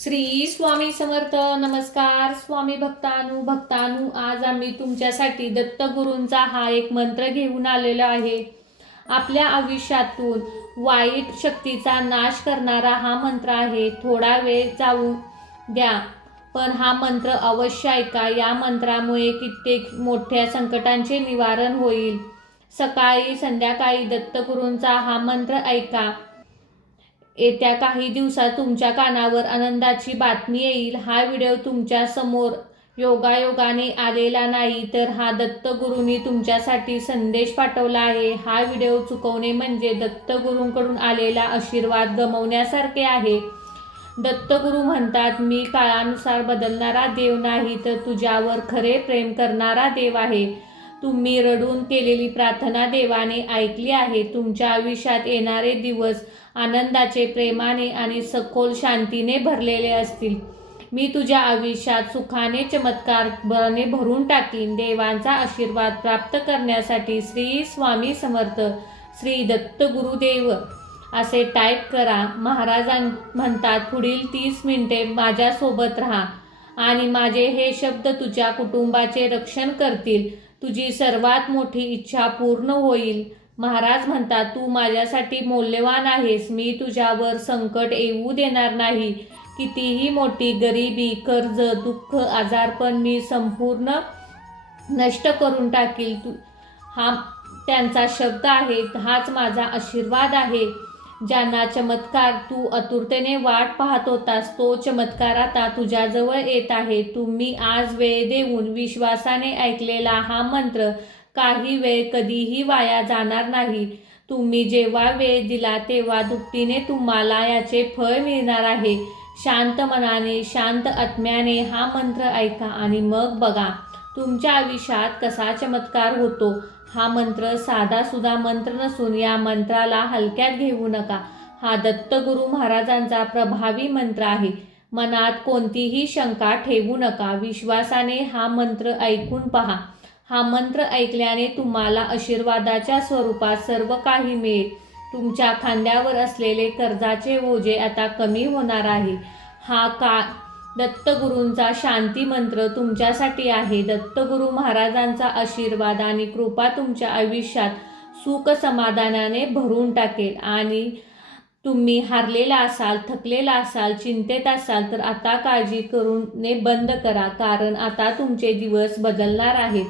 श्री स्वामी समर्थ. नमस्कार स्वामी भक्तानू आज आम्ही तुमच्यासाठी दत्तगुरूंचा हा एक मंत्र घेऊन आलेला आहे. आपल्या आयुष्यातून वाईट शक्तीचा नाश करणारा हा मंत्र आहे. थोडा वेळ जाऊ द्या, पण हा मंत्र अवश्य ऐका. या मंत्रामुळे कित्येक मोठ्या संकटांचे निवारण होईल. सकाळी संध्याकाळी दत्तगुरूंचा हा मंत्र ऐका. येत्या काही दिवसात तुमच्या कानावर आनंदाची बातमी येईल. हा व्हिडिओ तुमच्या समोर योगायोगाने आलेला नाही, तर हा दत्तगुरूंनी तुमच्यासाठी संदेश पाठवला आहे. हा व्हिडिओ चुकवणे म्हणजे दत्तगुरूंकडून आलेला आशीर्वाद गमावण्यासारखे आहे. दत्तगुरू म्हणतात, मी काळानुसार बदलणारा देव नाही, तर तुझ्यावर खरे प्रेम करणारा देव आहे. तुम्ही रडून केलेली प्रार्थना देवाने ऐकली आहे. तुमच्या आयुष्यात येणारे दिवस आनंदाचे, प्रेमाने आणि सखोल शांतीने भरलेले असतील. मी तुझ्या आयुष्यात सुखाने, चमत्काराने भरून टाकीन. देवांचा आशीर्वाद प्राप्त करण्यासाठी श्री स्वामी समर्थ, श्री दत्त गुरुदेव असे टाईप करा. महाराजां म्हणतात, पुढील 30 मिनिटे माझ्यासोबत राहा आणि माझे हे शब्द तुझ्या कुटुंबाचे रक्षण करतील. तुझी सर्वात मोठी इच्छा पूर्ण होईल. महाराज म्हणतात, तू माझ्यासाठी मौल्यवान आहेस. मी तुझ्यावर संकट येऊ देणार नाही. कितीही मोठी गरिबी, कर्ज, दुःख, आजारपण मी संपूर्ण नष्ट करून टाकील. हा त्यांचा शब्द आहे. हाच माझा आशीर्वाद आहे. ज्यांना चमत्कार तू आतुरतेने वाट पाहत होतास, तो चमत्कार आता तुझ्याजवळ येत आहे. तुम्ही आज वेळ देऊन विश्वासाने ऐकलेला हा मंत्र काही वेळ कधीही वाया जाणार नाही. तुम्ही जेव्हा वेळ दिला तेव्हा दुपटीने तुम्हाला याचे फळ मिळणार आहे. शांत मनाने, शांत आत्म्याने हा मंत्र ऐका आणि मग बघा तुमच्या आयुष्यात कसा चमत्कार होतो. हा मंत्र साधा सुद्धा मंत्र नसून या मंत्राला हलक्यात घेऊ नका. हा दत्तगुरू महाराजांचा प्रभावी मंत्र आहे. मनात कोणतीही शंका ठेवू नका. विश्वासाने हा मंत्र ऐकून पहा. हा मंत्र ऐकल्याने तुम्हाला आशीर्वादाच्या स्वरूपात सर्व काही मिळेल. तुमच्या खांद्यावर असलेले कर्जाचे ओझे आता कमी होणार आहे. हा दत्तगुरूंचा शांती मंत्र तुमच्यासाठी आहे. दत्तगुरू महाराजांचा आशीर्वाद आणि कृपा तुमच्या आयुष्यात सुख समाधानाने भरून टाकेल. आणि तुम्ही हारलेला असाल, थकलेला असाल, चिंतेत असाल, तर आता काळजी करूने बंद करा, कारण आता तुमचे दिवस बदलणार आहेत.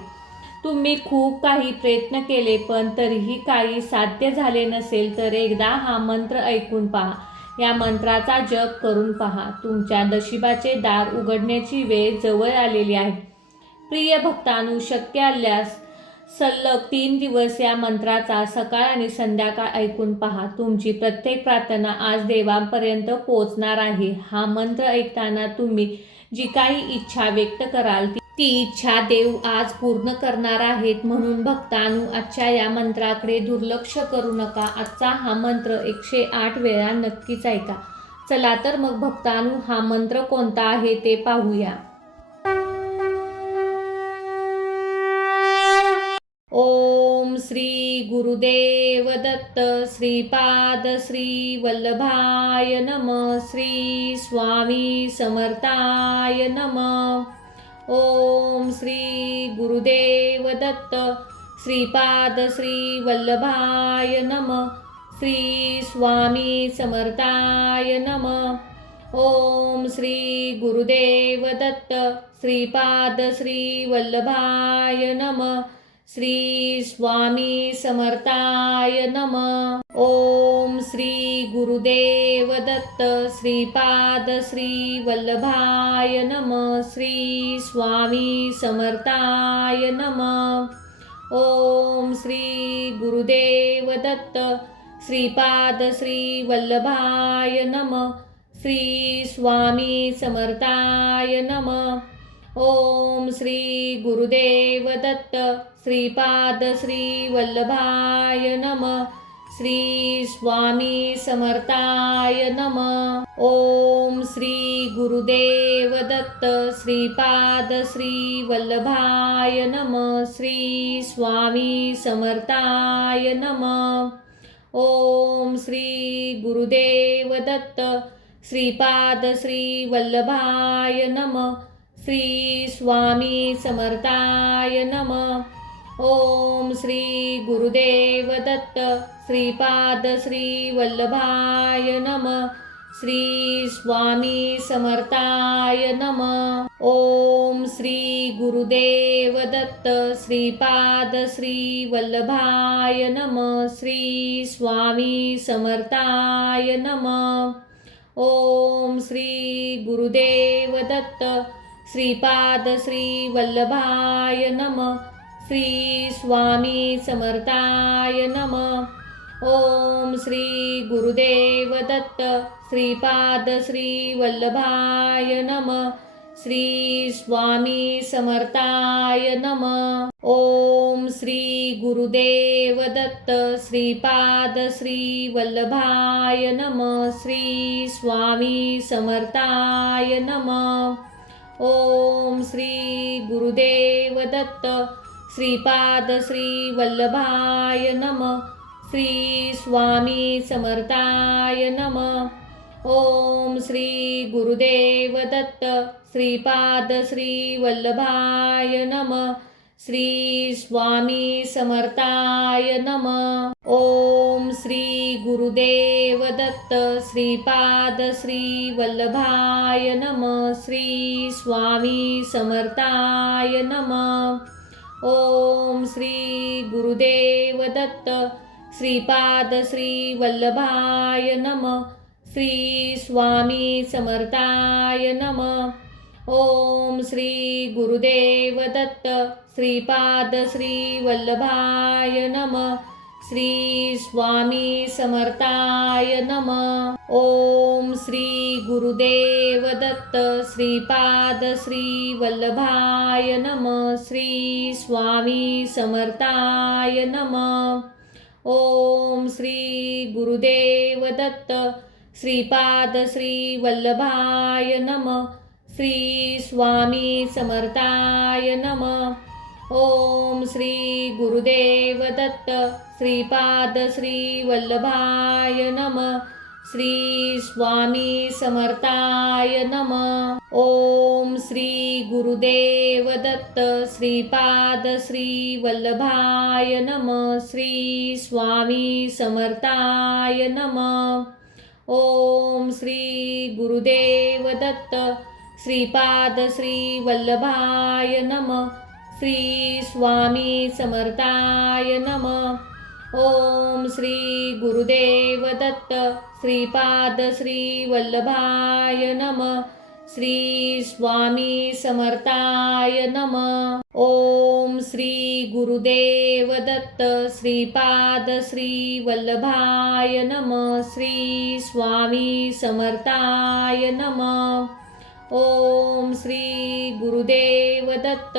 तुम्ही खूप काही प्रयत्न केले पण तरीही काही साध्य झाले नसेल, तर एकदा हा मंत्र ऐकून पहा. या मंत्राचा जप करून पहा. तुमच्या नशिबाचे दार उघडण्याची वेळ जवळ आलेली आहे. प्रिय भक्तांनो, शक्य असल्यास सलग 3 दिवस या मंत्राचा सकाळ आणि संध्याकाळ ऐकून पहा. तुमची प्रत्येक प्रार्थना आज देवांपर्यंत पोहोचणार आहे. हा मंत्र ऐकताना तुम्ही जी काही इच्छा व्यक्त कराल ती इच्छा देव आज पूर्ण करणार आहेत. म्हणून भक्तांनो, आजच्या या मंत्राकडे दुर्लक्ष करू नका. आजचा हा मंत्र 108 वेळा नक्कीच ऐका. चला तर मग भक्तांनो, हा मंत्र कोणता आहे ते पाहूया. ओम श्री गुरुदेव दत्त श्रीपाद श्री वल्लभाय नमः. श्री स्वामी समर्थाय नमः. ओम श्री गुरुदेव दत्त श्रीपाद श्री वल्लभाय नमः. श्री स्वामी समर्थाय नमः. ओम श्री गुरुदेव दत्त श्रीपाद श्री वल्लभाय नमः. श्री स्वामी समर्थाय नमः. ओम श्री गुरुदेव दत्त श्रीपाद श्री वल्लभाय नमः. श्री स्वामी समर्थाय नमः. ओम श्री गुरुदेव दत्त श्रीपाद श्री वल्लभाय नमः. श्री स्वामी समर्थाय नमः. ओम श्री गुरुदेव दत्त श्रीपाद श्री वल्लभाय नमः. श्री स्वामी समर्थाय नमः. ओम श्री गुरुदेव दत्त श्रीपाद श्री वल्लभाय नमः. श्री स्वामी समर्थाय नमः. ओम श्री गुरुदेव दत्त श्रीपाद श्री वल्लभाय नमः. श्री स्वामी समर्थाय नमः. ओम श्री गुरुदेव दत्त. श्रीपाद श्री वल्लभाय नमः. श्री स्वामी समर्थाय नमः. ओम श्री गुरुदेव दत्त. श्रीपाद श्री वल्लभाय नमः. श्री स्वामी समर्थाय नमः. ओम श्री गुरुदेव दत्त. श्रीपाद श्री वल्लभाय नमः. श्री स्वामी समर्थाय नमः. ओम श्री गुरुदेव दत्त. श्रीपाद श्री वल्लभाय नमः. श्री स्वामी समर्थाय नमः. ओम श्री गुरुदेव दत्त. श्रीपाद श्री वल्लभाय नमः. श्री स्वामी समर्थाय नमः. ओम श्री गुरुदेव दत्त. श्रीपाद श्री वल्लभाय नमः. श्री स्वामी समर्थाय नमः. ओम श्री गुरुदेव दत्त. श्रीपाद श्री वल्लभाय नमः. श्री स्वामी समर्थाय नमः. ओम श्री गुरुदेव दत्त. श्रीपाद श्री वल्लभाय नमः. श्री स्वामी समर्थाय नमः. ओम श्री गुरुदेव दत्त. श्रीपाद श्री वल्लभाय नमः. श्री स्वामी समर्थाय नमः. ओम श्री गुरुदेव दत्त. श्रीपाद श्री वल्लभाय नमः. श्री स्वामी समर्थाय नमः. ओम श्री गुरुदेव दत्त. श्रीपाद श्री वल्लभाय नमः. श्री स्वामी समर्थाय नमः. ओम श्री गुरुदेव दत्त. श्रीपाद श्री वल्लभाय नमः. श्री स्वामी समर्थाय नमः. ओम श्री गुरुदेव दत्त. श्रीपाद श्री वल्लभाय नमः. श्री स्वामी समर्थाय नमः. ओम श्री गुरुदेव दत्त. श्रीपाद श्री वल्लभाय नमः. श्री स्वामी समर्थाय नमः. ओम श्री गुरुदेव दत्त. श्रीपाद श्री वल्लभाय नमः. श्री स्वामी समर्थाय नमः. ओम श्री गुरुदेव दत्त. श्रीपाद श्री वल्लभाय नमः. श्री स्वामी समर्थाय नमः. ओम श्री गुरुदेव दत्त. श्रीपाद श्री वल्लभाय नमः. श्री स्वामी समर्थाय नमः. ओम श्री गुरुदेव दत्त.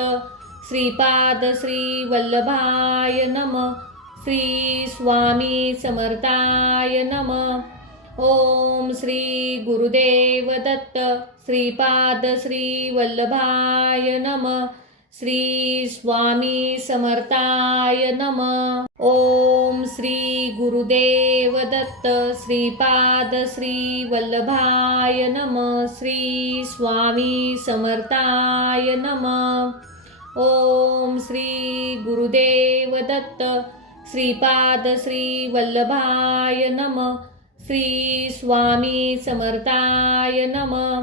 श्रीपाद श्री वल्लभाय नमः. श्री स्वामी समर्थाय नमः. ओम श्री गुरुदेव दत्त. श्रीपाद श्री वल्लभाय नमः. श्री स्वामी समर्थाय नमः. ओम श्री गुरुदेव दत्त. श्रीपाद श्री वल्लभाय नमः. श्री स्वामी समर्थाय नमः. ओम श्री गुरुदेव दत्त. श्रीपाद श्री वल्लभाय नमः. श्री स्वामी समर्थाय नमः.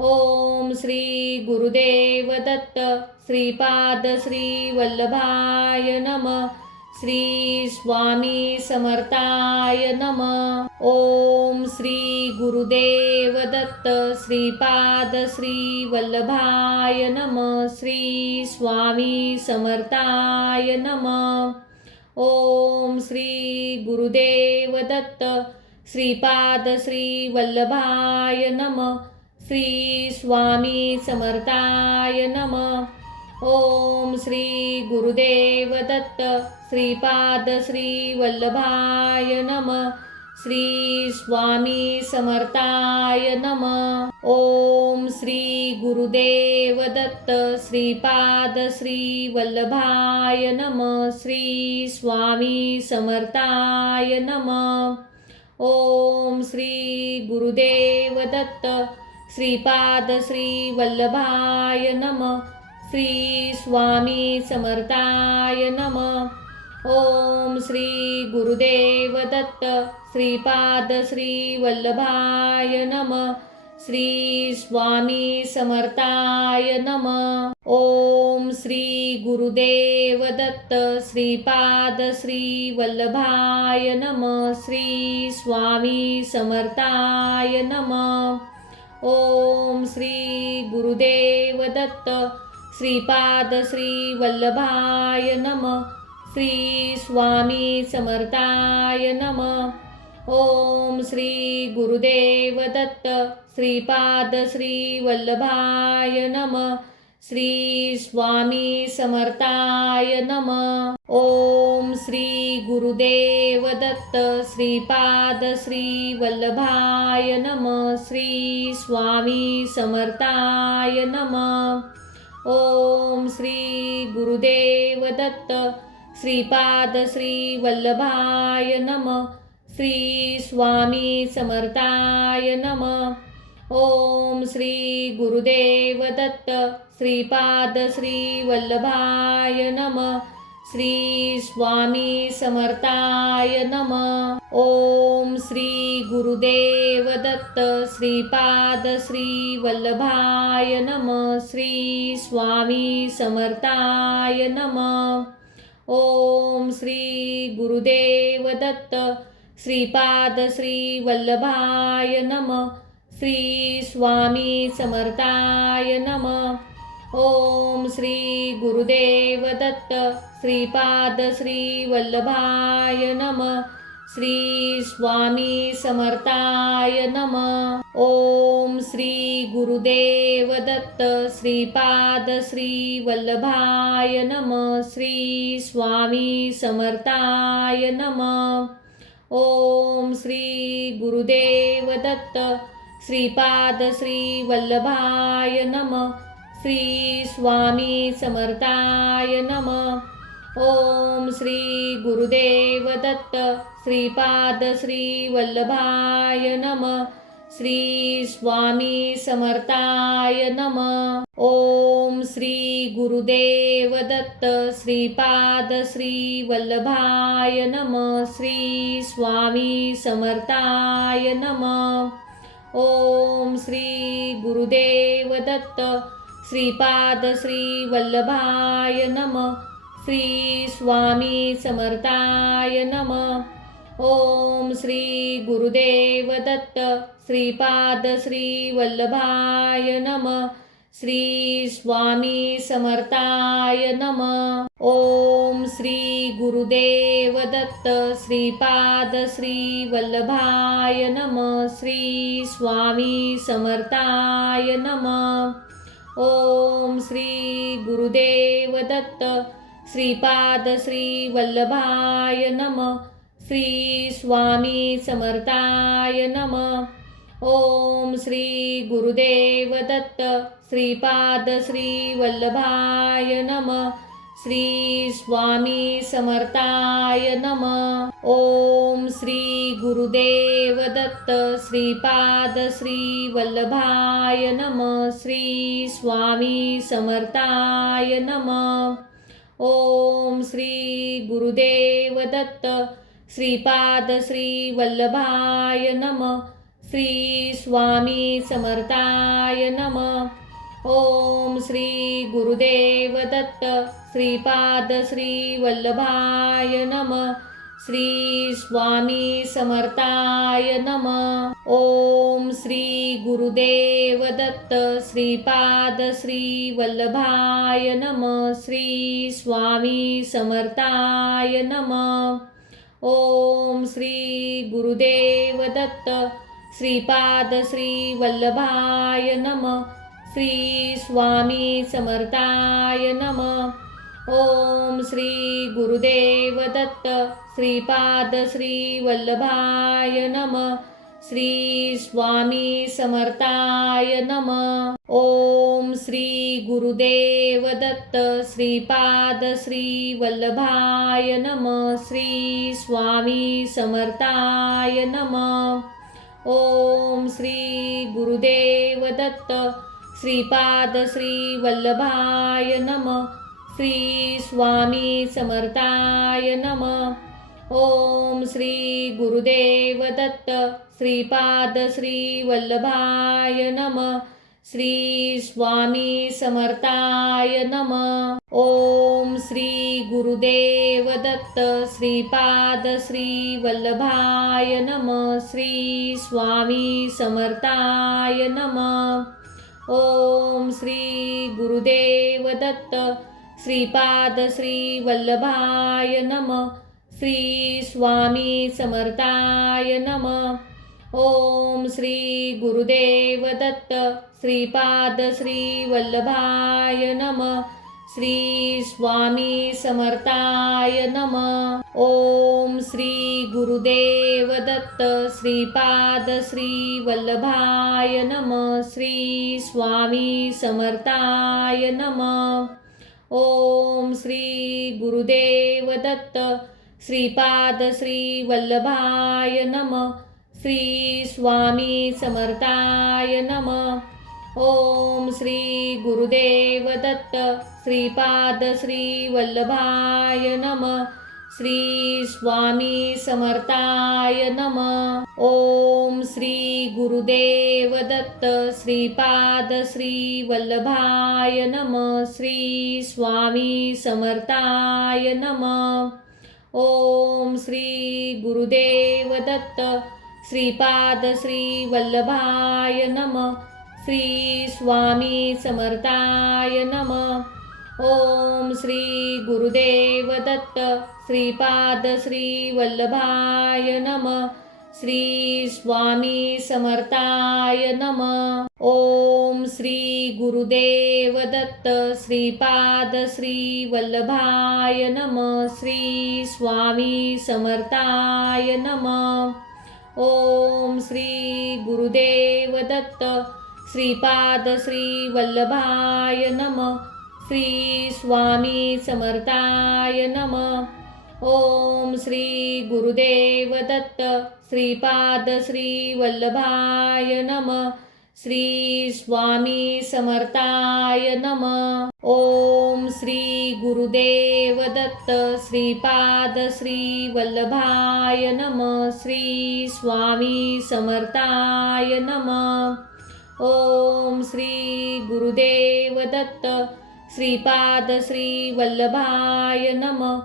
ओम श्री गुरुदेव दत्त. श्रीपाद श्री वल्लभाय नमः. श्री स्वामी समर्थाय नमः. ओम श्री गुरुदेव दत्त. श्रीपाद श्री वल्लभाय नमः. श्री स्वामी समर्थाय नमः. ओम श्री गुरुदेव दत्त. श्रीपाद श्री वल्लभाय नमः. श्री स्वामी समर्थाय नमः. ओम श्री गुरुदेव दत्त. श्रीपाद श्री वल्लभाय नमः. श्री स्वामी समर्थाय नमः. ओम श्री गुरुदेव दत्त. श्रीपाद श्री वल्लभाय नमः. श्री स्वामी समर्थाय नमः. ओम श्री गुरुदेव दत्त श्रीपाद श्री वल्लभाय नमः. श्री स्वामी समर्थाय नमः. ओम श्री गुरुदेव दत्त श्रीपाद श्री वल्लभाय नमः. श्री स्वामी समर्थाय नमः. ओम श्री गुरुदेव दत्त श्रीपाद श्री वल्लभाय नमः. श्री स्वामी समर्थाय नमः. ओम श्री गुरुदेव दत्त श्रीपाद श्री वल्लभाय नमः. श्री स्वामी समर्थाय नमः. ओम श्री गुरुदेव दत्त श्रीपाद श्री वल्लभाय नमः. श्री स्वामी समर्थाय नमः. ओम श्री गुरुदेव दत्त श्रीपाद श्री वल्लभाय नमः. श्री स्वामी समर्थाय नमः. ओम श्री गुरुदेव दत्त श्रीपाद श्री वल्लभाय नमः. श्री स्वामी समर्थाय नमः. ओम श्री गुरुदेव दत्त श्रीपाद श्री वल्लभाय नमः. श्री स्वामी समर्थाय नमः. ओम श्री गुरुदेव दत्त श्रीपाद श्री वल्लभाय नमः. श्री स्वामी समर्थाय नमः. ओम श्री गुरुदेव दत्त श्रीपाद श्री वल्लभाय नमः. श्री स्वामी समर्थाय नमः. ओम श्री गुरुदेव दत्त श्रीपाद श्री वल्लभाय नमः. श्री स्वामी समर्थाय नमः. ओम श्री गुरुदेव दत्त श्रीपाद श्री वल्लभाय नमः. श्री स्वामी समर्थाय नमः. ओम श्री गुरुदेव दत्त श्रीपाद श्री वल्लभाय नमः. श्री स्वामी समर्थाय नमः. ओम श्री गुरुदेव दत्त श्रीपाद श्री वल्लभाय नमः. श्री स्वामी समर्थाय नमः. ओम श्री गुरुदेव दत्त श्रीपाद श्री वल्लभाय नमः. श्री स्वामी समर्थाय नमः. ओम श्री गुरुदेव दत्त श्रीपाद श्री वल्लभाय नमः. श्री स्वामी समर्थाय नमः. ओम श्री गुरुदेव दत्त श्रीपाद श्री वल्लभाय नमः. श्री स्वामी समर्थाय नमः. ओम श्री गुरुदेव दत्त श्रीपाद श्री वल्लभाय नमः. श्री स्वामी समर्थाय नमः. ओम श्री गुरुदेव दत्त श्रीपाद श्री वल्लभाय नमः. श्री स्वामी समर्थाय नमः. ओम श्री गुरुदेव दत्त श्रीपाद श्री वल्लभाय नमः. श्री स्वामी समर्थाय नमः. ओम श्री गुरुदेव दत्त श्रीपाद श्री वल्लभाय नमः. श्री स्वामी समर्थाय नमः. ओम श्री गुरुदेव दत्त श्रीपाद श्री वल्लभाय नमः. श्री स्वामी समर्थाय नमः. ओम श्री गुरुदेव दत्त श्रीपाद श्री वल्लभाय नमः. श्री स्वामी समर्थाय नमः. ओम श्री गुरुदेव दत्त श्रीपाद श्री वल्लभाय नमः. श्री स्वामी समर्थाय नमः. ओम श्री गुरुदेव दत्त श्रीपाद श्री वल्लभाय नमः. श्री स्वामी समर्थाय नमः. ओम श्री गुरुदेव दत्त श्रीपाद श्री वल्लभाय नमः. श्री स्वामी समर्थाय नमः. ओम श्री गुरुदेव दत्त श्रीपाद श्री वल्लभाय नमः. श्री स्वामी समर्थाय नमः. ओम श्री गुरुदेव दत्त श्रीपाद श्री वल्लभाय नमः. श्री स्वामी समर्थाय नमः. ओम श्री गुरुदेव दत्त श्रीपाद श्री वल्लभाय नमः. श्री स्वामी समर्थाय नमः. ओम श्री गुरुदेव दत्त श्रीपाद श्री वल्लभाय नमः. श्री स्वामी समर्थाय नमः. ओम श्री गुरुदेव दत्त श्रीपाद श्री वल्लभाय नमः. श्री स्वामी समर्थाय नमः. ओम श्री गुरुदेव दत्त श्रीपाद श्री वल्लभाय नमः. श्री स्वामी समर्थाय नमः. ओम श्री गुरुदेव दत्त श्रीपाद श्री वल्लभाय नमः. श्री स्वामी समर्थाय नमः. ओम श्री गुरुदेव दत्त श्रीपाद श्री वल्लभाय नमः. श्री स्वामी समर्थाय नमः. ओम श्री गुरुदेव दत्त श्रीपाद श्री वल्लभाय नमः. श्री स्वामी समर्थाय नमः. ओम श्री गुरुदेव दत्त श्रीपाद श्री वल्लभाय नमः. श्री स्वामी समर्थाय नमः. ओम श्री गुरुदेव दत्त श्रीपाद श्री वल्लभाय नमः. श्री स्वामी समर्थाय नमः. ओम श्री गुरुदेव दत्त श्रीपाद श्री वल्लभाय नमः. श्री स्वामी समर्थाय नमः. ओम श्री गुरुदेव दत्त श्रीपाद श्री वल्लभाय नमः. श्री स्वामी समर्थाय नमः. ओम श्री गुरुदेव दत्त श्रीपाद श्री वल्लभाय नमः. श्री स्वामी समर्थाय नमः. ओम श्री गुरुदेव दत्त श्रीपाद श्री वल्लभाय नमः. श्री स्वामी समर्थाय नमः. ओम श्री गुरुदेव दत्त श्रीपाद श्री वल्लभाय नमः. श्री स्वामी समर्थाय नमः. ओम श्री गुरुदेव दत्त श्रीपाद श्री वल्लभाय नमः.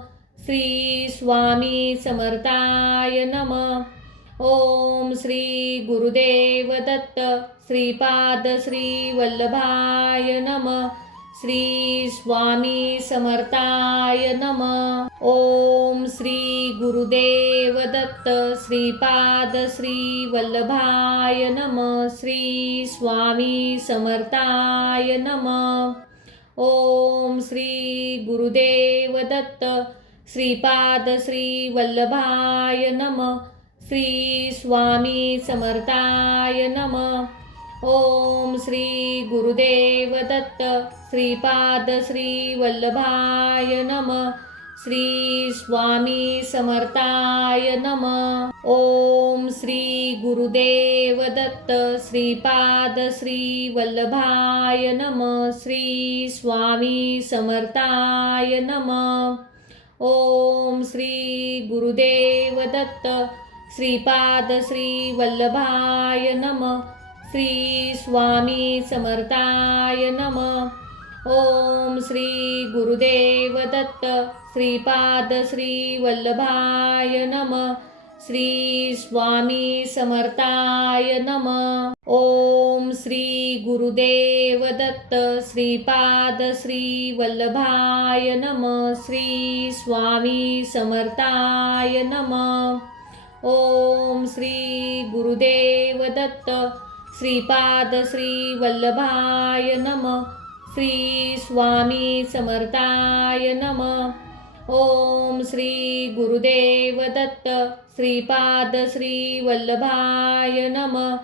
श्री स्वामी समर्थाय नमः. ओम श्री गुरुदेव दत्त श्रीपाद श्री वल्लभाय नमः. श्री स्वामी समर्थाय नमः. ओम श्री गुरुदेव दत्त श्रीपाद श्री वल्लभाय नमः. श्री स्वामी समर्थाय नमः. ओम श्री गुरुदेव दत्त श्रीपाद श्री वल्लभाय नमः. श्री स्वामी समर्थाय नमः. ओम श्री गुरुदेव दत्त श्रीपाद श्री वल्लभाय नमः. श्री स्वामी समर्थाय नमः. ओम श्री गुरुदेव दत्त श्रीपाद श्री वल्लभाय नमः. श्री स्वामी समर्थाय नमः. ओम श्री गुरुदेव दत्त श्रीपाद श्री वल्लभाय नमः. श्री स्वामी समर्थाय नमः. ओम श्री गुरुदेव दत्त श्रीपाद श्री वल्लभाय नमः. श्री स्वामी समर्थाय नमः. ओम श्री गुरुदेव दत्त श्रीपाद श्री वल्लभाय नमः. श्री स्वामी समर्थाय नमः. ओम श्री गुरुदेव दत्त श्रीपाद श्री वल्लभाय नमः. श्री स्वामी समर्थाय नमः. ओम श्री गुरुदेव दत्त श्रीपाद श्री वल्लभाय नमः.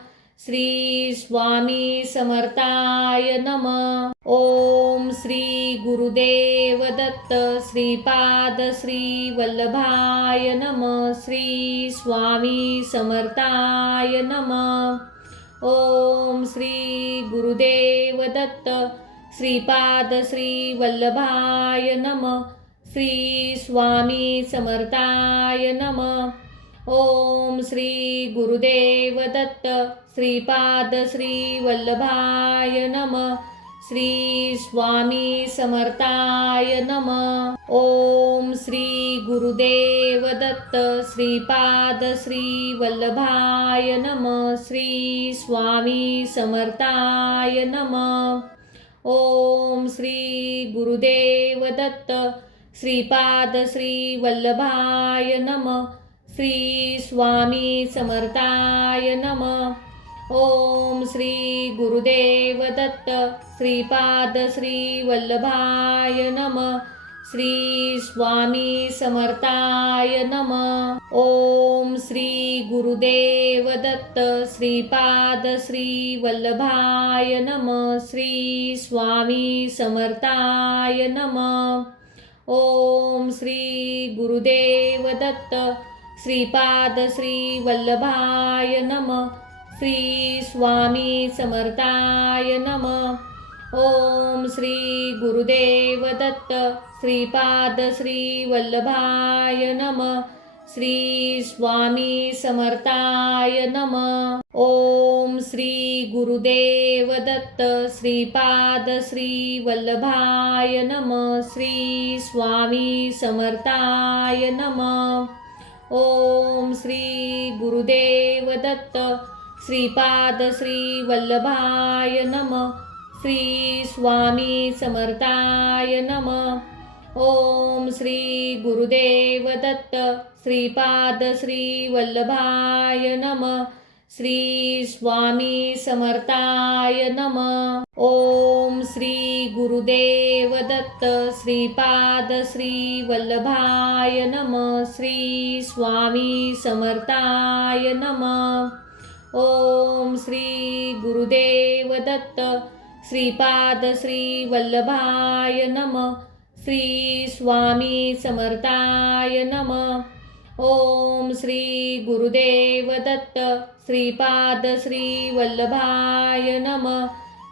श्री स्वामी समर्थाय नमः. ओम श्री गुरुदेव दत्त श्रीपाद श्री वल्लभाय नमः. श्री स्वामी समर्थाय नमः. ओम श्री गुरुदेव दत्त श्रीपाद श्री वल्लभाय नमः. श्री स्वामी समर्थाय नमः. ओम श्री गुरुदेव दत्त श्रीपाद श्री वल्लभाय नमः. श्री स्वामी समर्थाय नमः. ओम श्री गुरुदेव दत्त श्रीपाद श्री वल्लभाय नमः. श्री स्वामी समर्थाय नमः. ओम श्री गुरुदेव दत्त श्रीपाद श्री वल्लभाय नमः. श्री स्वामी समर्थाय नमः. ओम श्री गुरुदेव दत्त श्रीपाद श्री वल्लभाय नमः. श्री स्वामी समर्थाय नमः. ओम श्री गुरुदेव दत्त श्रीपाद श्री वल्लभाय नमः. श्री स्वामी समर्थाय नमः. ओम श्री गुरुदेव दत्त श्रीपाद श्री वल्लभाय नमः. श्री स्वामी समर्थाय नमः. ओम श्री गुरुदेव दत्त श्रीपाद श्री वल्लभाय नमः. श्री स्वामी समर्थाय नमः. ओम श्री गुरुदेव दत्त श्रीपाद श्री वल्लभाय नमः. श्री स्वामी समर्थाय नमः. ओम श्री गुरुदेव दत्त श्रीपाद श्री वल्लभाय नमः. श्री स्वामी समर्थाय नमः. ओम श्री गुरुदेव दत्त श्रीपाद श्री वल्लभाय नमः. श्री स्वामी समर्थाय नमः. ओम श्री गुरुदेव दत्त श्रीपाद श्री वल्लभाय नमः. श्री स्वामी समर्थाय नमः. ओम श्री गुरुदेव दत्त श्रीपाद श्री वल्लभाय नमः. श्री स्वामी समर्थाय नमः. ओम श्री गुरुदेव दत्त श्रीपाद श्री वल्लभाय नमः.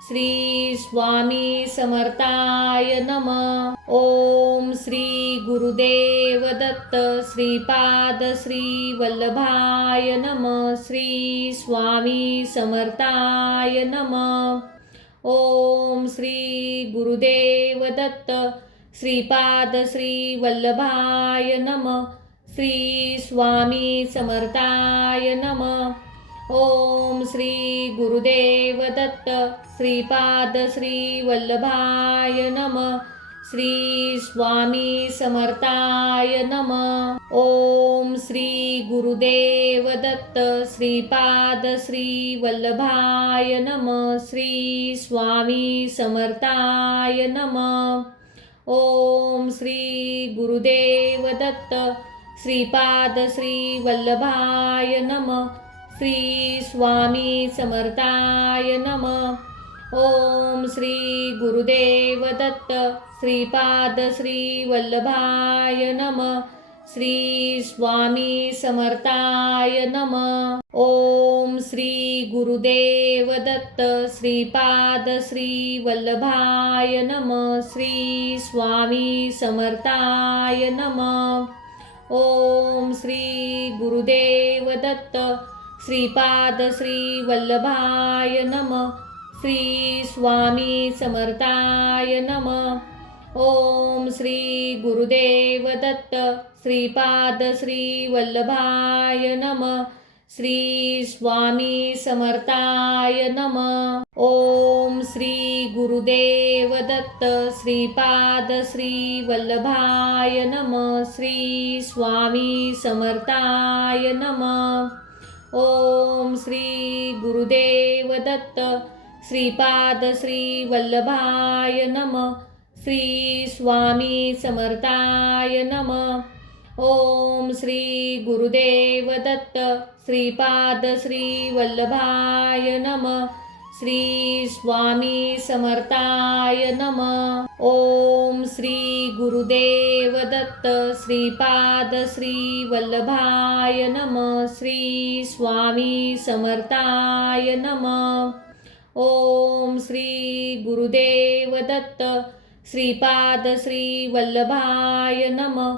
श्री स्वामी समर्थाय नमः. ओम श्री गुरुदेव दत्त श्रीपाद श्री वल्लभाय नमः. श्री स्वामी समर्थाय नमः. ओम श्री गुरुदेव दत्त श्रीपाद श्री वल्लभाय नमः. श्री स्वामी समर्थाय नमः. ओम श्री गुरुदेव दत्त श्रीपाद श्री वल्लभाय नमः. श्री स्वामी समर्थाय नमः. ओम श्री गुरुदेव दत्त श्रीपाद श्री वल्लभाय नमः. श्री स्वामी समर्थाय नमः. ओम श्री गुरुदेव दत्त श्रीपाद श्री वल्लभाय नमः. श्री स्वामी समर्थाय नमः. ओम श्री गुरुदेव दत्त श्रीपाद श्री वल्लभाय नमः. श्री स्वामी समर्थाय नमः. ओम श्री गुरुदेव दत्त श्रीपाद श्री वल्लभाय नमः. श्री स्वामी समर्थाय नमः. ओम श्री गुरुदेव दत्त श्रीपाद श्री वल्लभाय नमः. श्री स्वामी समर्थाय नमः. ओम श्री गुरुदेव दत्त श्रीपाद श्री वल्लभाय नमः. श्री स्वामी समर्थाय नमः. ओम श्री गुरुदेव दत्त श्रीपाद श्री वल्लभाय नमः. श्री स्वामी समर्थाय नमः. ओम श्री गुरुदेव दत्त श्रीपाद श्री वल्लभाय नमः. श्री स्वामी समर्थाय नमः. ओम श्री गुरुदेव दत्त श्रीपाद श्री वल्लभाय नमः. श्री स्वामी समर्थाय नमः. ओम श्री गुरुदेव दत्त श्रीपाद श्री वल्लभाय नमः. श्री स्वामी समर्थाय नमः. ओम श्री गुरुदेव दत्त श्रीपाद श्री वल्लभाय नमः.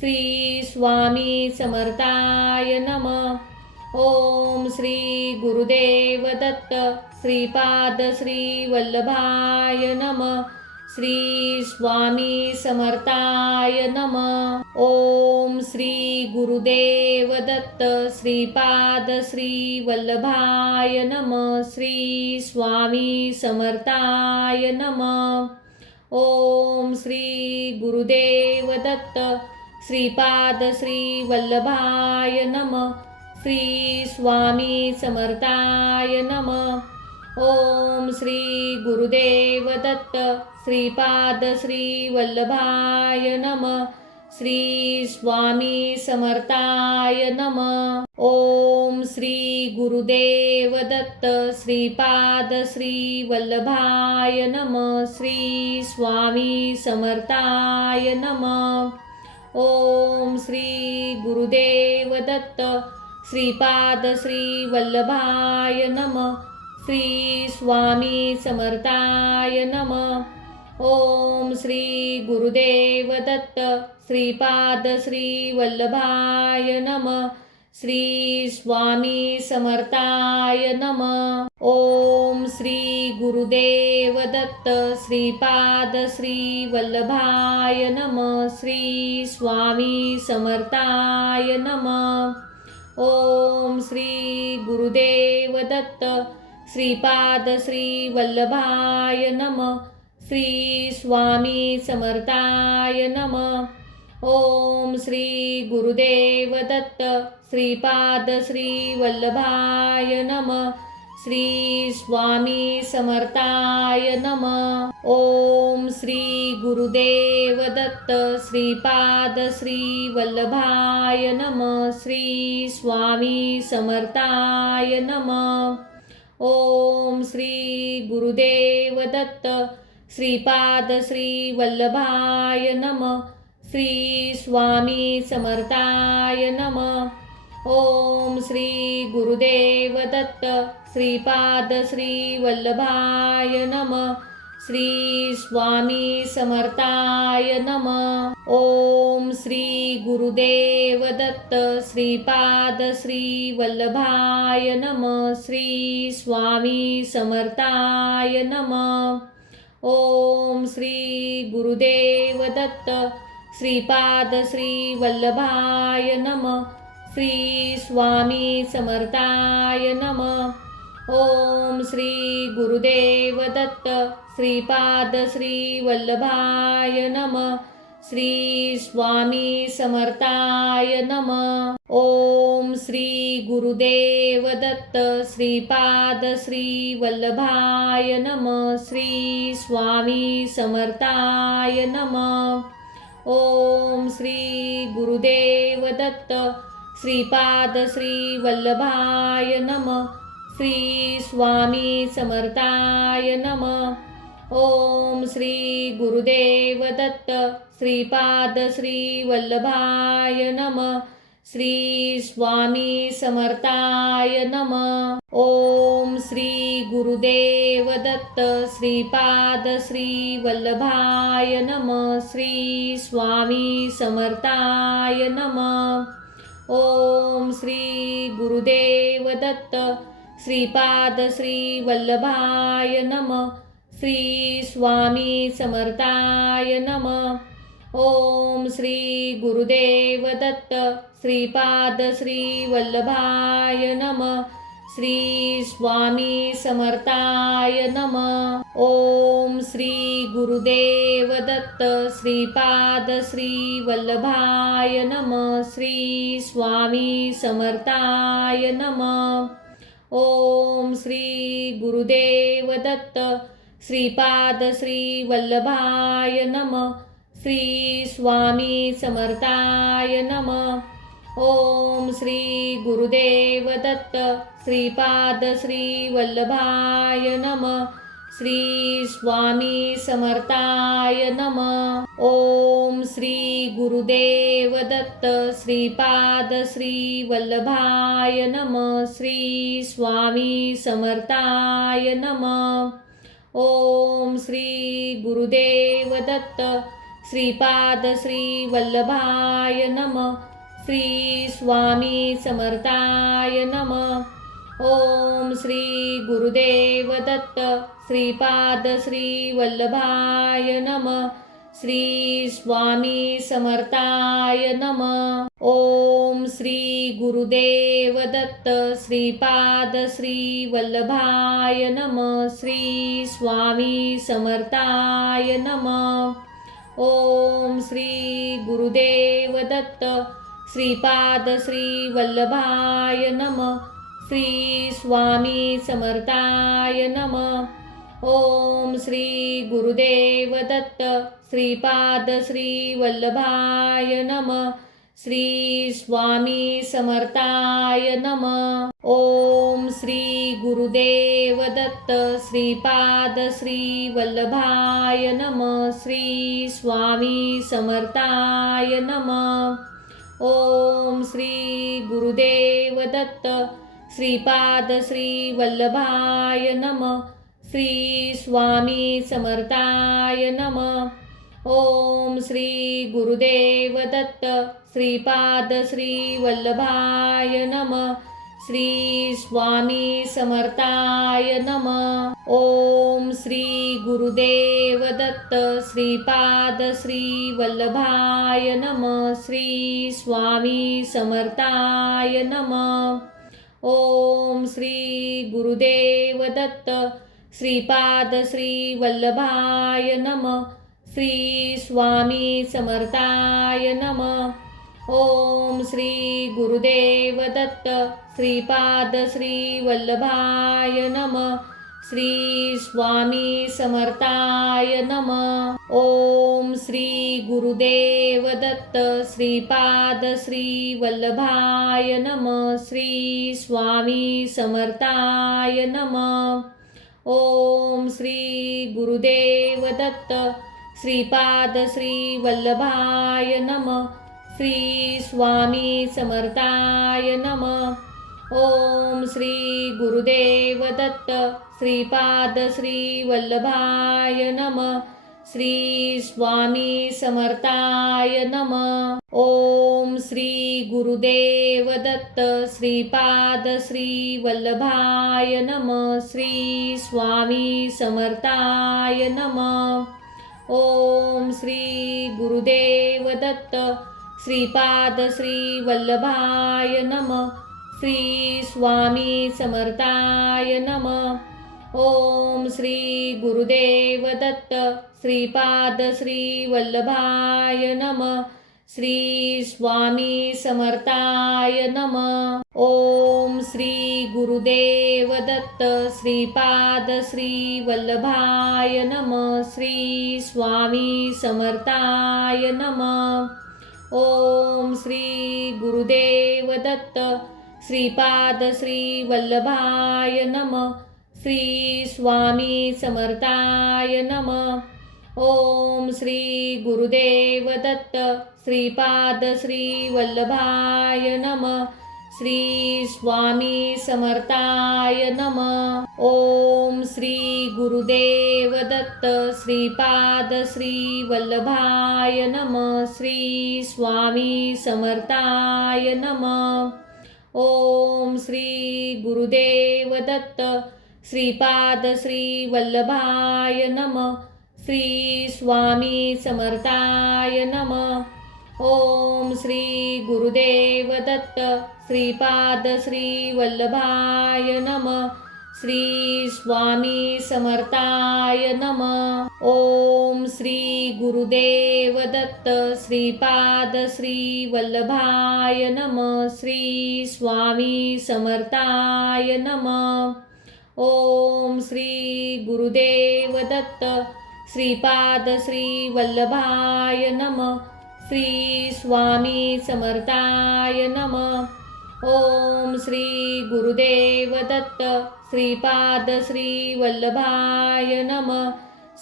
श्री स्वामी समर्थाय नमः. ओम श्री गुरुदेव दत्त श्रीपाद श्री वल्लभाय नमः. श्री स्वामी समर्थाय नमः. ओम श्री गुरुदेव दत्त श्रीपाद श्री वल्लभाय नमः. श्री स्वामी समर्थाय नमः. ओम श्री गुरुदेव दत्त श्रीपाद श्री वल्लभाय नमः. श्री स्वामी समर्थाय नमः. ओम श्री गुरुदेव दत्त श्रीपाद श्री वल्लभाय नमः. श्री स्वामी समर्थाय नमः. ओम श्री गुरुदेव दत्त श्रीपाद श्री वल्लभाय नमः. श्री स्वामी समर्थाय नमः. ओम श्री गुरुदेव दत्त श्रीपाद श्री वल्लभाय नमः. श्री स्वामी समर्थाय नमः. ओम श्री गुरुदेव दत्त श्रीपाद श्री वल्लभाय नमः. श्री स्वामी समर्थाय नमः. ओम श्री गुरुदेव दत्त श्रीपाद श्री वल्लभाय नमः. श्री स्वामी समर्थाय नमः. ओम श्री गुरुदेव दत्त श्रीपाद श्री वल्लभाय नमः. श्री स्वामी समर्थाय नमः. ओम श्री गुरुदेव दत्त श्रीपाद श्री वल्लभाय नमः. श्री स्वामी समर्थाय नमः. ओम श्री गुरुदेव दत्त श्रीपाद श्री वल्लभाय नमः. श्री स्वामी समर्थाय नमः. ओम श्री गुरुदेव दत्त श्रीपाद श्री वल्लभाय नमः. श्री स्वामी समर्थाय नमः. ओम श्री गुरुदेव दत्त श्रीपाद श्री वल्लभाय नमः. श्री स्वामी समर्थाय नमः. ओम श्री गुरुदेव दत्त श्रीपाद श्री वल्लभाय नमः. श्री स्वामी समर्थाय नमः. ओम श्री गुरुदेव दत्त श्रीपाद श्री वल्लभाय नमः. श्री स्वामी समर्थाय नमः. ओम श्री गुरुदेव दत्त श्रीपाद श्री वल्लभाय नमः. श्री स्वामी समर्थाय नमः. ओम श्री गुरुदेव दत्त श्रीपाद श्री वल्लभाय नमः. श्री स्वामी समर्थाय नमः. ओम श्री गुरुदेव दत्त श्रीपाद श्री वल्लभाय नमः. श्री स्वामी समर्थाय नमः. ओम श्री गुरुदेव दत्त श्रीपाद श्री वल्लभाय नमः. श्री स्वामी समर्थाय नमः. ओम श्री गुरुदेव दत्त श्रीपाद श्री वल्लभाय नमः. श्री स्वामी समर्थाय नमः. ओम श्री गुरुदेव दत्त श्रीपाद श्री वल्लभाय नमः. श्री स्वामी समर्थाय नमः. ओम श्री गुरुदेव दत्त श्रीपाद श्री वल्लभाय नमः. श्री स्वामी समर्थाय नमः. ओम श्री गुरुदेव दत्त श्रीपाद श्री वल्लभाय नमः. श्री स्वामी समर्थाय नमः. ओम श्री गुरुदेव दत्त श्रीपाद श्री वल्लभाय नमः. श्री स्वामी समर्थाय नमः. ओम श्री गुरुदेव दत्त. श्रीपाद श्री वल्लभाय नमः. श्री स्वामी समर्थाय नमः. ओम श्री गुरुदेव दत्त. श्रीपाद श्री वल्लभाय नमः. श्री स्वामी समर्थाय नमः. ओम श्री गुरुदेव दत्त. श्रीपाद श्री वल्लभाय नमः. श्री स्वामी समर्थाय नमः. ओम श्री गुरुदेव दत्त. श्रीपाद श्री वल्लभाय नमः. श्री स्वामी समर्थाय नमः. ओम श्री गुरुदेव दत्त. श्रीपाद श्री वल्लभाय नमः. श्री स्वामी समर्थाय नमः. ओम श्री गुरुदेव दत्त. श्रीपाद श्री वल्लभाय नमः. श्री स्वामी समर्थाय नमः. ओम श्री गुरुदेव दत्त. श्रीपाद श्री वल्लभाय नमः. श्री स्वामी समर्थाय नमः. ओम श्री गुरुदेव दत्त. श्रीपाद श्री वल्लभाय नमः. श्री स्वामी समर्थाय नमः. ओम श्री गुरुदेव दत्त. श्रीपाद श्री वल्लभाय नमः. श्री स्वामी समर्थाय नमः. ओम श्री गुरुदेव दत्त. श्रीपाद श्री वल्लभाय नमः. श्री स्वामी समर्थाय नमः. ओम श्री गुरुदेव दत्त. श्रीपाद श्री वल्लभाय नमः. श्री स्वामी समर्थाय नमः. ओम श्री गुरुदेव दत्त. श्रीपाद श्री वल्लभाय नमः. श्री स्वामी समर्थाय नमः. ओम श्री गुरुदेव दत्त. श्रीपाद श्री वल्लभाय नमः. श्री स्वामी समर्थाय नमः. ओम श्री गुरुदेव दत्त. श्रीपाद श्री वल्लभाय नमः. श्री स्वामी समर्थाय नमः. ओम श्री गुरुदेव दत्त. श्रीपाद श्री वल्लभाय नमः. श्री स्वामी समर्थाय नमः. ओम श्री गुरुदेव दत्त. श्रीपाद श्री वल्लभाय नमः. श्री स्वामी समर्थाय नमः. ओम श्री गुरुदेव दत्त. श्रीपाद श्री वल्लभाय नमः. श्री स्वामी समर्थाय नमः. ओम श्री गुरुदेव दत्त. श्रीपाद श्री वल्लभाय नमः. श्री स्वामी समर्थाय नमः. ओम श्री गुरुदेव दत्त. श्रीपाद श्री वल्लभाय नमः. श्री स्वामी समर्थाय नमः. ओम श्री गुरुदेव दत्त. श्रीपाद श्री वल्लभाय नमः. श्री स्वामी समर्थाय नमः. ओम श्री गुरुदेव दत्त. श्रीपाद श्री वल्लभाय नमः. श्री स्वामी समर्थाय नमः. ओम श्री गुरुदेव दत्त. श्रीपाद श्री वल्लभाय नमः. श्री स्वामी समर्थाय नमः. ओम श्री गुरुदेव दत्त. श्रीपाद श्री वल्लभाय नमः. श्री स्वामी समर्थाय नमः. ओम श्री गुरुदेव दत्त. श्रीपाद श्री वल्लभाय नमः. श्री स्वामी समर्थाय नमः. ओम श्री गुरुदेव दत्त. श्रीपाद श्री वल्लभाय नमः. श्री स्वामी समर्थाय नमः. ओम श्री गुरुदेव दत्त. श्रीपाद श्री वल्लभाय नमः. श्री स्वामी समर्थाय नमः. ओम श्री गुरुदेव दत्त श्रीपाद श्री वल्लभाय नमः. श्री स्वामी समर्थाय नमः. ओम श्री गुरुदेव दत्त श्रीपाद श्री वल्लभाय नमः.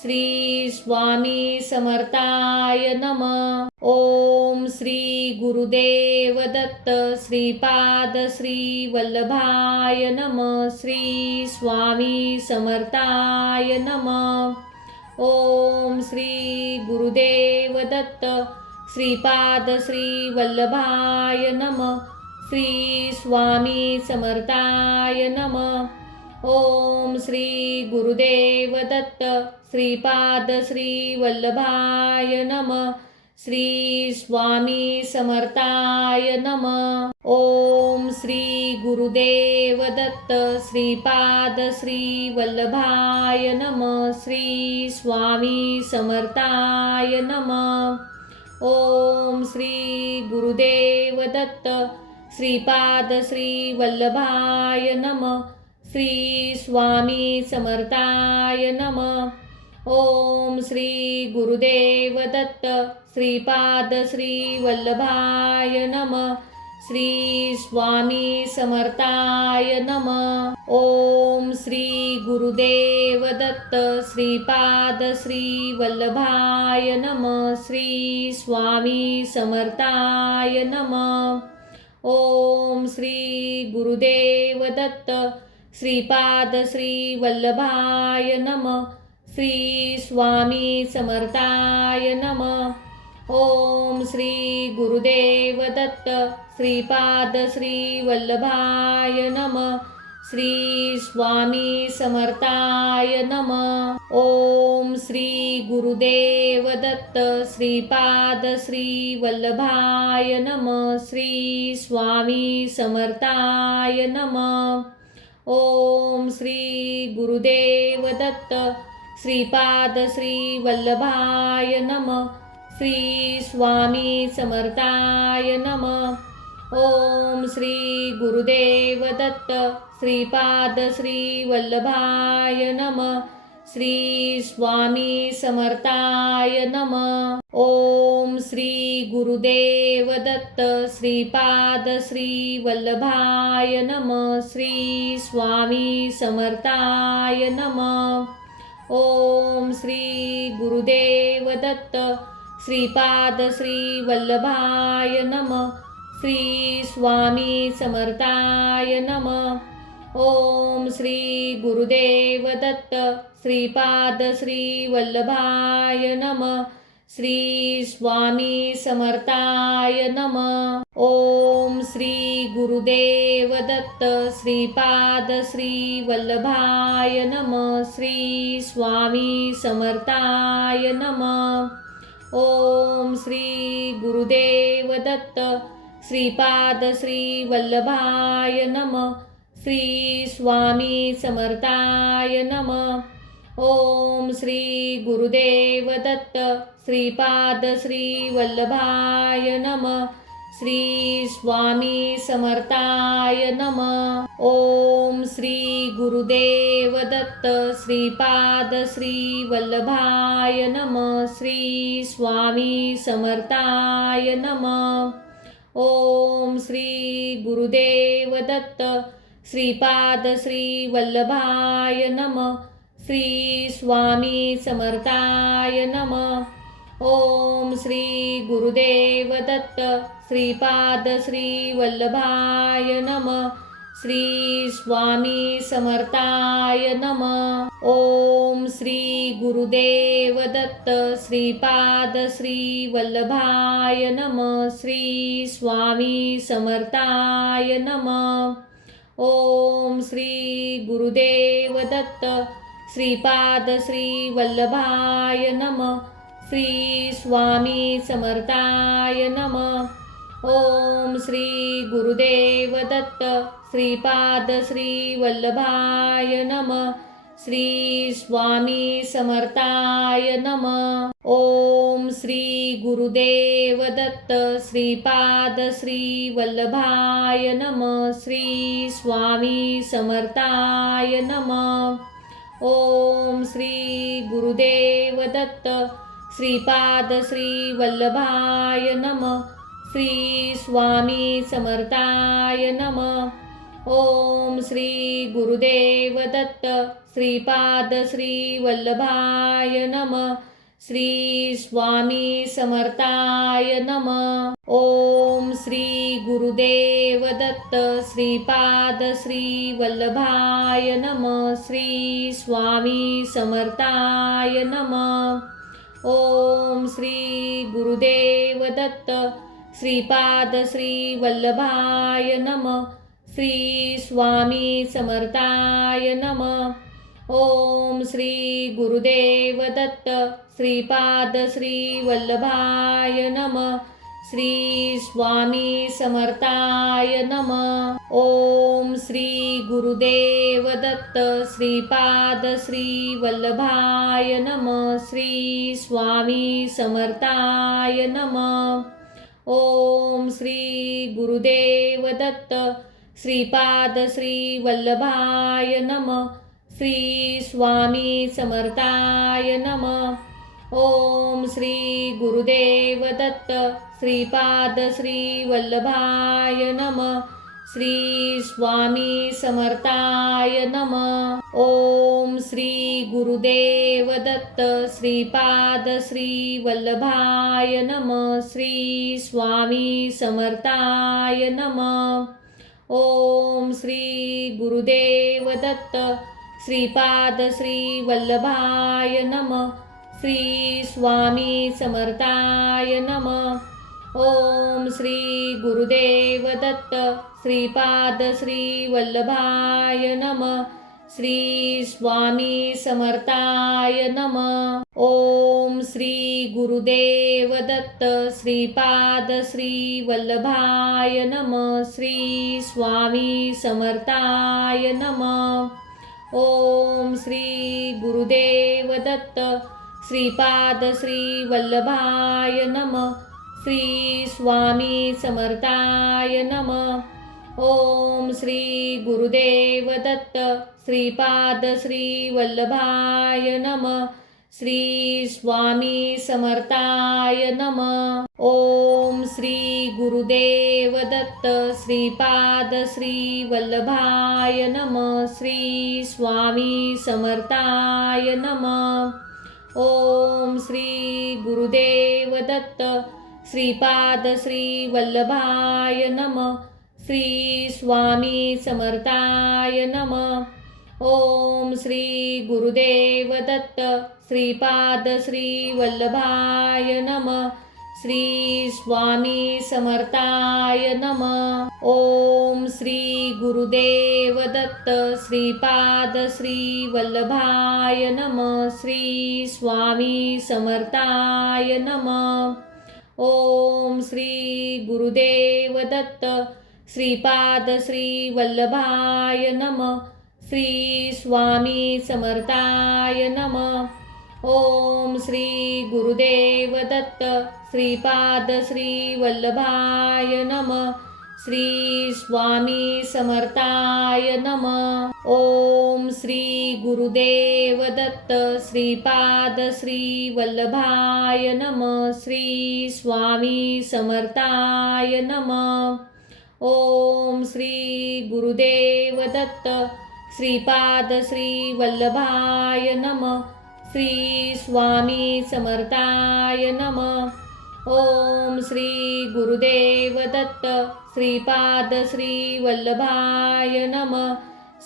श्री स्वामी समर्थाय नमः. ओम श्री गुरुदेव दत्त श्रीपाद श्री वल्लभाय नमः. श्री स्वामी समर्थाय नमः. ओम श्री गुरुदेव दत्त श्रीपाद श्री वल्लभाय नमः. श्री स्वामी समर्थाय नमः. ओम श्री गुरुदेव दत्त श्रीपाद श्री वल्लभाय नमः. श्री स्वामी समर्थाय नमः. ओम श्री गुरुदेव दत्त श्रीपाद श्री वल्लभाय नमः. श्री स्वामी समर्थाय नमः. ओम श्री गुरुदेव दत्त श्रीपाद श्री वल्लभाय नमः. श्री स्वामी समर्थाय नमः. ओम श्री गुरुदेव दत्त श्रीपाद श्री वल्लभाय नमः. श्री स्वामी समर्थाय नमः. ओम श्री गुरुदेव दत्त श्रीपाद श्री वल्लभाय नमः. श्री स्वामी समर्थाय नमः. ओम श्री गुरुदेव दत्त श्रीपाद श्री वल्लभाय नमः. श्री स्वामी समर्थाय नमः. ओम श्री गुरुदेव दत्त श्रीपाद श्री वल्लभाय नमः. श्री स्वामी समर्थाय नमः. ओम श्री गुरुदेव दत्त श्रीपाद श्री वल्लभाय नमः. श्री स्वामी समर्थाय नमः. ओम श्री गुरुदेव दत्त श्रीपाद श्री वल्लभाय नमः. श्री स्वामी समर्थाय नमः. ओम श्री गुरुदेव दत्त श्रीपाद श्री वल्लभाय नमः. श्री स्वामी समर्थाय नमः. ओम श्री गुरुदेव दत्त श्रीपाद श्री वल्लभाय नमः. श्री स्वामी समर्थाय नमः. ओम श्री गुरुदेव दत्त श्रीपाद श्री वल्लभाय नमः. श्री स्वामी समर्थाय नमः. ओम श्री गुरुदेव दत्त श्रीपाद श्री वल्लभाय नमः. श्री स्वामी समर्थाय नमः. ओम श्री गुरुदेव दत्त श्रीपाद श्री वल्लभाय नमः. श्री स्वामी समर्थाय नमः. ओम श्री गुरुदेव दत्त श्रीपाद श्री वल्लभाय नमः. श्री स्वामी समर्थाय नमः. ओम श्री गुरुदेव दत्त श्रीपाद श्री वल्लभाय नमः. श्री स्वामी समर्थाय नमः. ओम श्री गुरुदेव दत्त श्रीपाद श्री वल्लभाय नमः. श्री स्वामी समर्थाय नमः. ओम श्री गुरुदेव दत्त श्रीपाद श्री वल्लभाय नमः. श्री स्वामी समर्थाय नमः. ओम श्री गुरुदेव दत्त श्रीपाद श्री वल्लभाय नमः. श्री स्वामी समर्थाय नमः. ओम श्री गुरुदेव दत्त श्रीपाद श्री वल्लभाय नमः. श्री स्वामी समर्थाय नमः. ओम श्री गुरुदेव दत्त श्रीपाद श्री वल्लभाय नमः. श्री स्वामी समर्थाय नमः. ओम श्री गुरुदेव दत्त श्रीपाद श्री वल्लभाय नमः. श्री स्वामी समर्थाय नमः. ओम श्री गुरुदेव दत्त श्रीपाद श्री वल्लभाय नमः. श्री स्वामी समर्थाय नमः. ओम श्री गुरुदेव दत्त श्रीपाद श्री वल्लभाय नमः. श्री स्वामी समर्थाय नमः. ओम श्री गुरुदेव दत्त श्रीपाद श्री वल्लभाय नमः. श्री स्वामी समर्थाय नमः. ओम श्री गुरुदेव दत्त श्रीपाद श्री वल्लभाय नमः. श्री स्वामी समर्थाय नमः. ओम श्री गुरुदेव दत्त श्रीपाद श्री वल्लभाय नमः. श्री स्वामी समर्थाय नमः. ओम श्री गुरुदेव दत्त श्रीपाद श्री वल्लभाय नमः. श्री स्वामी समर्थाय नमः. ओम श्री गुरुदेव दत्त श्रीपाद श्री वल्लभाय नमः. श्री स्वामी समर्थाय नमः. ओम श्री गुरुदेव दत्त श्रीपाद श्री वल्लभाय नमः. श्री स्वामी समर्थाय नमः. ओम श्री गुरुदेव दत्त श्रीपाद श्री वल्लभाय नमः. श्री स्वामी समर्थाय नमः. ओम श्री गुरुदेव दत्त श्रीपाद श्री वल्लभाय नमः. श्री स्वामी समर्थाय नमः. ओम श्री गुरुदेव दत्त श्रीपाद श्री वल्लभाय नमः. श्री स्वामी समर्थाय नमः. ओम श्री गुरुदेव दत्त श्रीपाद श्री वल्लभाय नमः. श्री स्वामी समर्थाय नमः. ओम श्री गुरुदेव दत्त श्रीपाद श्री वल्लभाय नमः. श्री स्वामी समर्थाय नमः. ओम श्री गुरुदेव दत्त श्रीपाद श्री वल्लभाय नमः. श्री स्वामी समर्थाय नमः. ओम श्री गुरुदेव दत्त श्रीपाद श्री वल्लभाय नमः. श्री स्वामी समर्थाय नमः. ओम श्री गुरुदेव दत्त श्रीपाद श्री वल्लभाय नमः. श्री स्वामी समर्थाय नमः. ओम श्री गुरुदेव दत्त श्रीपाद श्री वल्लभाय नमः. श्री स्वामी समर्थाय नमः. ओम श्री गुरुदेव दत्त श्रीपाद श्री वल्लभाय नमः. श्री स्वामी समर्थाय नमः. ओम श्री गुरुदेव दत्त श्रीपाद श्री वल्लभाय नमः. श्री स्वामी समर्थाय नमः. ओम श्री गुरुदेव दत्त श्रीपाद श्री वल्लभाय नमः. श्री स्वामी समर्थाय नमः. ओम श्री गुरुदेव दत्त श्रीपाद श्री वल्लभाय नमः. श्री स्वामी समर्थाय नमः. ओम श्री गुरुदेव दत्त श्रीपाद श्री वल्लभाय नमः. श्री स्वामी समर्थाय नमः. ओम श्री गुरुदेव दत्त श्रीपाद श्री वल्लभाय नमः. श्री स्वामी समर्थाय नमः. ओम श्री गुरुदेव दत्त श्रीपाद श्री वल्लभाय नमः.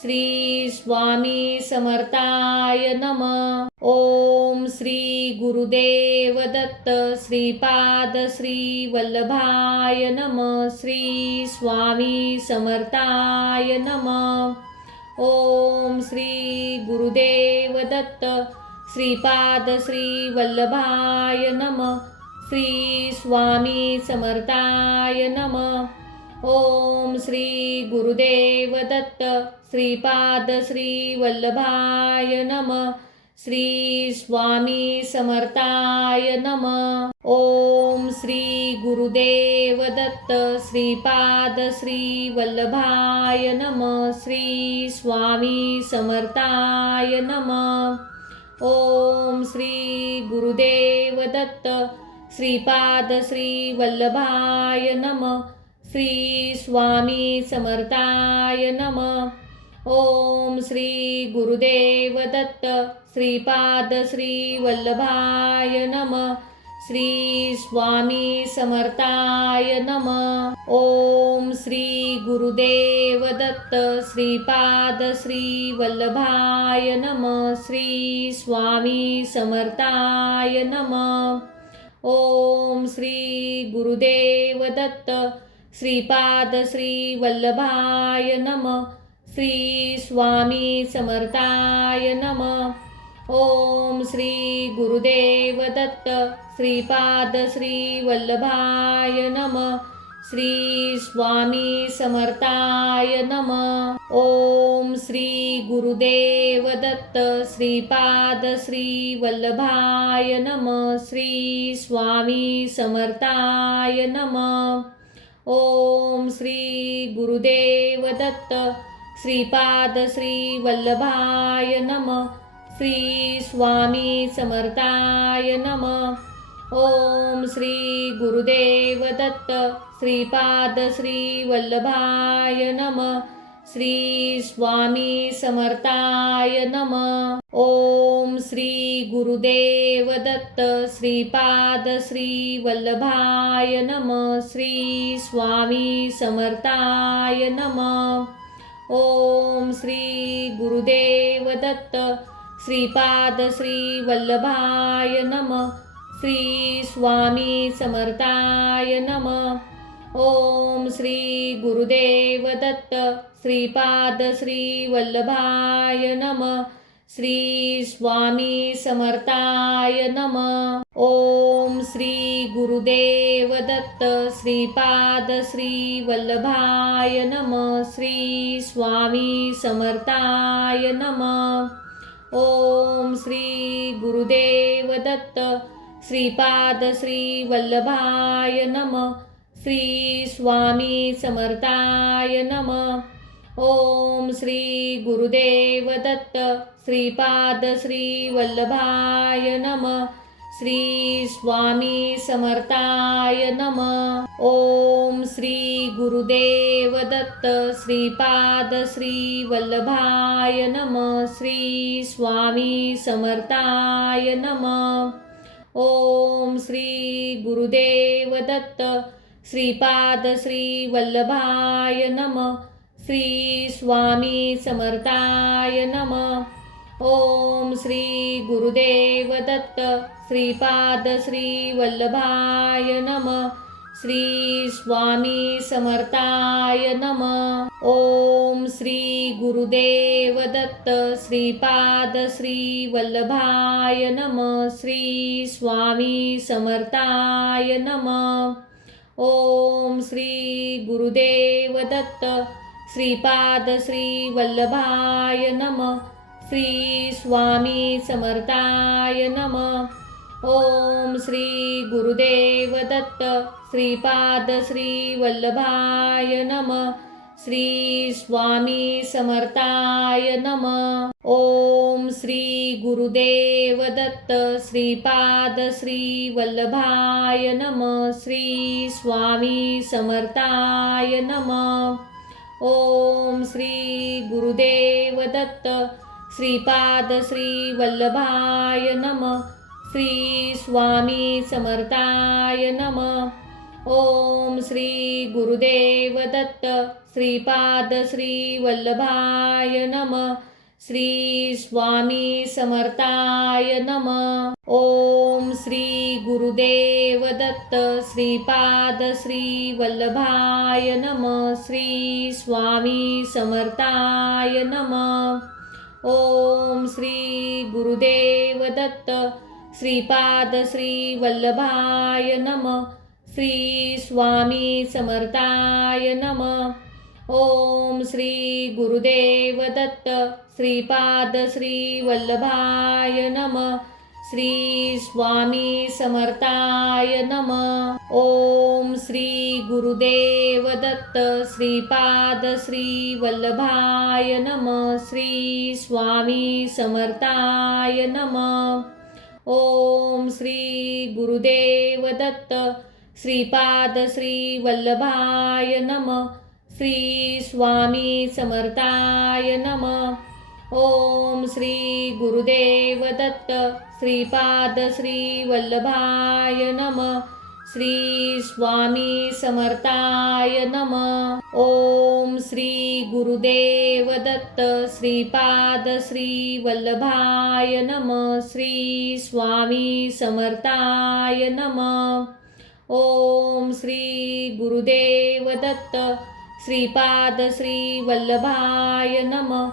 श्री स्वामी समर्थाय नमः. ओम श्री गुरुदेव दत्त श्रीपाद श्री वल्लभाय नमः. श्री स्वामी समर्थाय नमः. ओम श्री गुरुदेव दत्त श्रीपाद श्री वल्लभाय नमः. श्री स्वामी समर्थाय नमः. ओम श्री गुरुदेव दत्त श्रीपाद श्री वल्लभाय नमः. श्री स्वामी समर्थाय नमः. ओम श्री गुरुदेव दत्त श्रीपाद श्री वल्लभाय नमः. श्री स्वामी समर्थाय नमः. ओम श्री गुरुदेव दत्त श्रीपाद श्री वल्लभाय नमः. श्री स्वामी समर्थाय नमः. ओम श्री गुरुदेव दत्त श्रीपाद श्री वल्लभाय नमः. श्री स्वामी समर्थाय नमः. ओम श्री गुरुदेव दत्त श्रीपाद श्री वल्लभाय नमः. श्री स्वामी समर्थाय नमः. ओम श्री गुरुदेव दत्त श्रीपाद श्री वल्लभाय नमः. श्री स्वामी समर्थाय नमः. ओम श्री गुरुदेव दत्त श्रीपाद श्री वल्लभाय नमः. श्री स्वामी समर्थाय नमः. ओम श्री गुरुदेव दत्त श्रीपाद श्री वल्लभाय नमः. श्री स्वामी समर्थाय नमः. ओम श्री गुरुदेव दत्त श्रीपाद श्री वल्लभाय नमः. श्री स्वामी समर्थाय नमः. ओम श्री गुरुदेव दत्त श्रीपाद श्री वल्लभाय नमः. श्री स्वामी समर्थाय नमः. ओम श्री गुरुदेव दत्त श्रीपाद श्री वल्लभाय नमः. श्री स्वामी समर्थाय नमः. ओम श्री गुरुदेव दत्त श्रीपाद श्री वल्लभाय नमः. श्री स्वामी समर्थाय नमः. ओम श्री गुरुदेव दत्त श्रीपाद श्री वल्लभाय नमः. श्री स्वामी समर्थाय नमः. ओम श्री गुरुदेव दत्त श्रीपाद श्री वल्लभाय नमः. श्री स्वामी समर्थाय नमः. ओम श्री गुरुदेव दत्त श्रीपाद श्री वल्लभाय नमः. श्री स्वामी समर्थाय नमः. ओम श्री गुरुदेव दत्त श्रीपाद श्री वल्लभाय नमः. श्री स्वामी समर्थाय नमः. ओम श्री गुरुदेव दत्त श्रीपाद श्री वल्लभाय नमः. श्री स्वामी समर्थाय नमः. ओम श्री गुरुदेव दत्त श्रीपाद श्री वल्लभाय नमः. श्री स्वामी समर्थाय नमः. ओम श्री गुरुदेव दत्त श्रीपाद श्री वल्लभाय नमः. श्री स्वामी समर्थाय नमः. ओम श्री गुरुदेव दत्त श्रीपाद श्री वल्लभाय नमः. श्री स्वामी समर्थाय नमः. ओम श्री गुरुदेव दत्त श्रीपाद श्री वल्लभाय नमः. श्री स्वामी समर्थाय नमः. ओम श्री गुरुदेव दत्त श्रीपाद श्री वल्लभाय नमः. श्री स्वामी समर्थाय नमः. ओम श्री गुरुदेव दत्त श्रीपाद श्री वल्लभाय नमः. श्री स्वामी समर्थाय नमः. ओम श्री गुरुदेव दत्त श्रीपाद श्री वल्लभाय नमः. श्री स्वामी समर्थाय नमः. ओम श्री गुरुदेव दत्त श्रीपाद श्री वल्लभाय नमः. श्री स्वामी समर्थाय नमः. ओम श्री गुरुदेव दत्त श्रीपाद श्री वल्लभाय नमः. श्री स्वामी समर्थाय नमः. ओम श्री गुरुदेव दत्त श्रीपाद श्री वल्लभाय नमः. श्री स्वामी समर्थाय नमः. ओम श्री गुरुदेव दत्त श्रीपाद श्री वल्लभाय नमः. श्री स्वामी समर्थाय नमः. ओम श्री गुरुदेव दत्त श्रीपाद श्री वल्लभाय नमः. श्री स्वामी समर्थाय नमः. ओम श्री गुरुदेव दत्त श्रीपाद श्री वल्लभाय नमः. श्री स्वामी समर्थाय नमः. ओम श्री गुरुदेव दत्त श्रीपाद श्री वल्लभाय नमः. श्री स्वामी समर्थाय नमः. ओम श्री गुरुदेव दत्त श्रीपाद श्री वल्लभाय नमः. श्री स्वामी समर्थाय नमः. ओम श्री गुरुदेव दत्त श्रीपाद श्री वल्लभाय नमः.